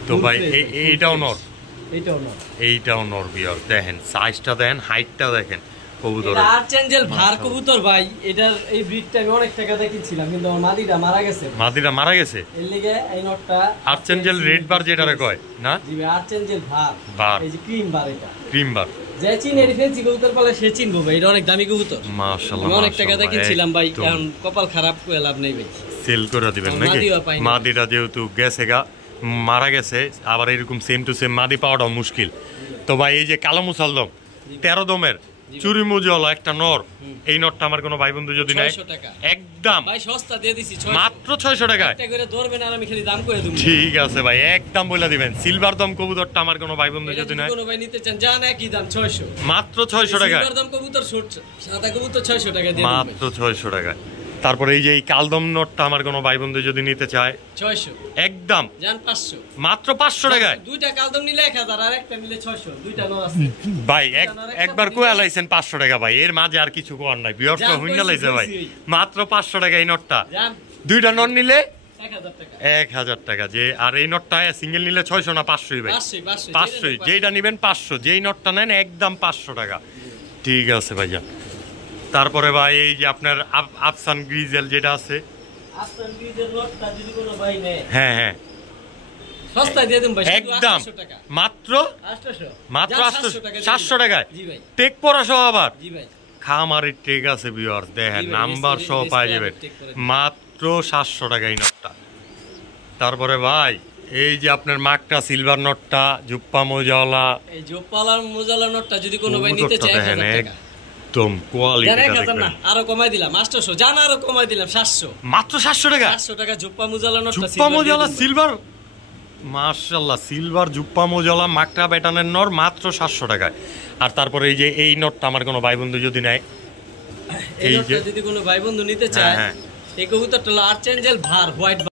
তো ভাই এইটাও নর বিয়ার দেখেন সাইজটা দেখেন হাইটটা দেখেন কবুতর আর্চেঞ্জেল ভার কবুতর ভাই এটার এই ব্রিডটা আমি অনেক টাকা দিয়ে কিনছিলাম কিন্তু আমার মাদিটা মারা গেছে এর লাগি এই নটটা আর্চেঞ্জেল রেড বার যেটারে কয় না জি ভাই আর্চেঞ্জেল ভার এই যে ক্রিম বার যে চিনে ডিফেন্সি কবুতর পালে সে চিনবো ভাই এটা অনেক দামি কবুতর মাশাআল্লাহ অনেক টাকা দিয়ে কিনছিলাম ভাই এখন কপাল খারাপ করে লাভ নেই ভাই সেল করে দিবেন নাকি? মাদিটা যেহেতু গেছে গা, মারা গেছে, আবার এরকম সেম টু সেম মাদি পাওয়াটাও মুশকিল। তো ভাই এই যে কালো মুসালদম 13 দমের চুরি মুজওয়ালা একটা নর, এই নরটা আমার কোনো ভাই বন্ধু যদি নেয় একদম মাত্র 600 টাকায়। ঠিক আছে ভাই, একদম বলে দিবেন। সিলভার দম কবুতরটা আমার কোনো ভাই বন্ধু যদি নেয় মাত্র 600 টাকায়, মাত্র 600 টাকায়। তারপরে এই যে এই কালদম নটটা আমার কোনো ভাই বন্ধু যদি নিতে চায় 600 একদম মাত্র 500 টাকায়। দুইটা কালদম নিলে 1000 আর একটা নিলে 600, দুইটা নর আছে ভাই। একবার কোয়া লাইছেন 500 টাকা ভাই, এর মাঝে আর কিছু কোয়ার নাই। বিয়ার্স তো হুইনা লাইছে ভাই, মাত্র 500 টাকা এই নটটা। দুইটা নট নিলে 1000 টাকা। যে আর এই নটটা সিঙ্গেল নিলে 600 না 500 ভাই? 500, যেটা নিবেন 500, যেই নটটা নেন একদম 500 টাকা। ঠিক আছে ভাইয়া। তারপরে ভাই এই যে আপনার আফসান গ্রিজেল যেটা আছে, আফসান গ্রিজেল লটটা যদি কোনো ভাই নেয়, হ্যাঁ হ্যাঁ সস্তায় দিয়ে দেন ভাই, একদম মাত্র 700 টাকায়। জি ভাই, টেক পড়া সহ আবার। জি ভাই, খামারের টেক আছে ভিউয়ার্স, দেখেন নাম্বার সহ পাই যাবেন মাত্র 700 টাকায় নটটা। তারপরে ভাই এই যে আপনার মাকটা সিলভার নটটা জুপ্পা মোজাওয়ালা, এই জুপ্পালার মোজাওয়ালা নটটা যদি কোনো ভাই নিতে চায় 1000 টাকা একদম কোয়ালিটি দেখেন। আরো কমাই দিলাম 800, জান আরো কমাই দিলাম 700, মাত্র 700 টাকা। 700 টাকা জুপ্পা মোজাওয়ালা নটটা, জুপ্পা মোজাওয়ালা সিলভার, মাশাআল্লাহ সিলভার জুপ্পা মোজাওয়ালা মাকটা ব্যাটানের নর মাত্র 700 টাকায়। আর তারপরে এই যে এই নটটা আমার কোনো ভাই বন্ধু যদি নেয়, এই যে যদি কোনো ভাই বন্ধু নিতে চায়, এই কবুতরটা হলো আর্চেঞ্জেল ভার হোয়াইট ভাই।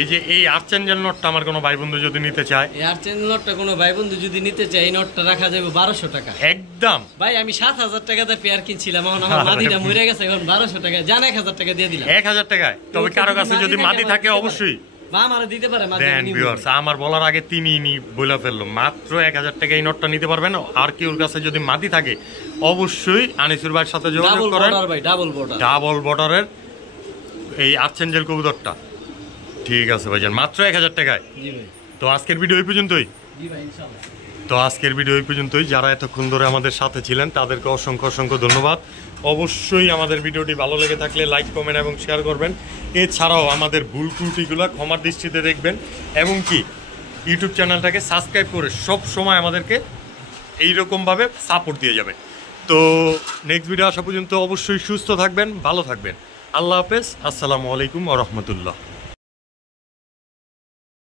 এই যে এই আর্চেঞ্জেল নটটা আমার কোনো ভাই বন্ধু যদি নিতে চায়, এই আর্চেঞ্জেল নটটা কোনো ভাই বন্ধু যদি নিতে চায়, এই নটটা রাখা যাবে 1200 টাকা একদম। ভাই আমি 7000 টাকাতে পেয়ার কিনছিলাম, এখন আমার মাদিটা মরে গেছে, এখন 1200 টাকা, জান 1000 টাকা দিয়ে দিলাম। 1000 টাকায়। তবে কারো কাছে যদি মাদি থাকে অবশ্যই বা আমারে দিতে পারে মাদি। দেন ভিউয়ার্স, আমার বলার আগে তিনিই বলে ফেললো, মাত্র 1000 টাকা এই নটটা নিতে পারবেন। আর কেউর কাছে যদি মাদি থাকে অবশ্যই আনিসুর ভাইয়ের সাথে যোগাযোগ করেন। ডাবল বর্ডারের এই আর্চেঞ্জেল কবুতরটা। ঠিক আছে ভাইজান, মাত্র 1000 টাকায়। তো আজকের ভিডিও এই পর্যন্তই। যারা এতক্ষণ ধরে আমাদের সাথে ছিলেন তাদেরকে অসংখ্য অসংখ্য ধন্যবাদ। অবশ্যই আমাদের ভিডিওটি ভালো লেগে থাকলে লাইক, কমেন্ট এবং শেয়ার করবেন। এছাড়াও আমাদের ভুল ত্রুটিগুলো ক্ষমার দৃষ্টিতে দেখবেন, এবং কি ইউটিউব চ্যানেলটাকে সাবস্ক্রাইব করে সব সময় আমাদেরকে এইরকমভাবে সাপোর্ট দিয়ে যাবেন। তো নেক্সট ভিডিও আসা পর্যন্ত অবশ্যই সুস্থ থাকবেন, ভালো থাকবেন। আল্লাহ হাফেজ, আসসালামু আলাইকুম ওয়া রাহমাতুল্লাহ।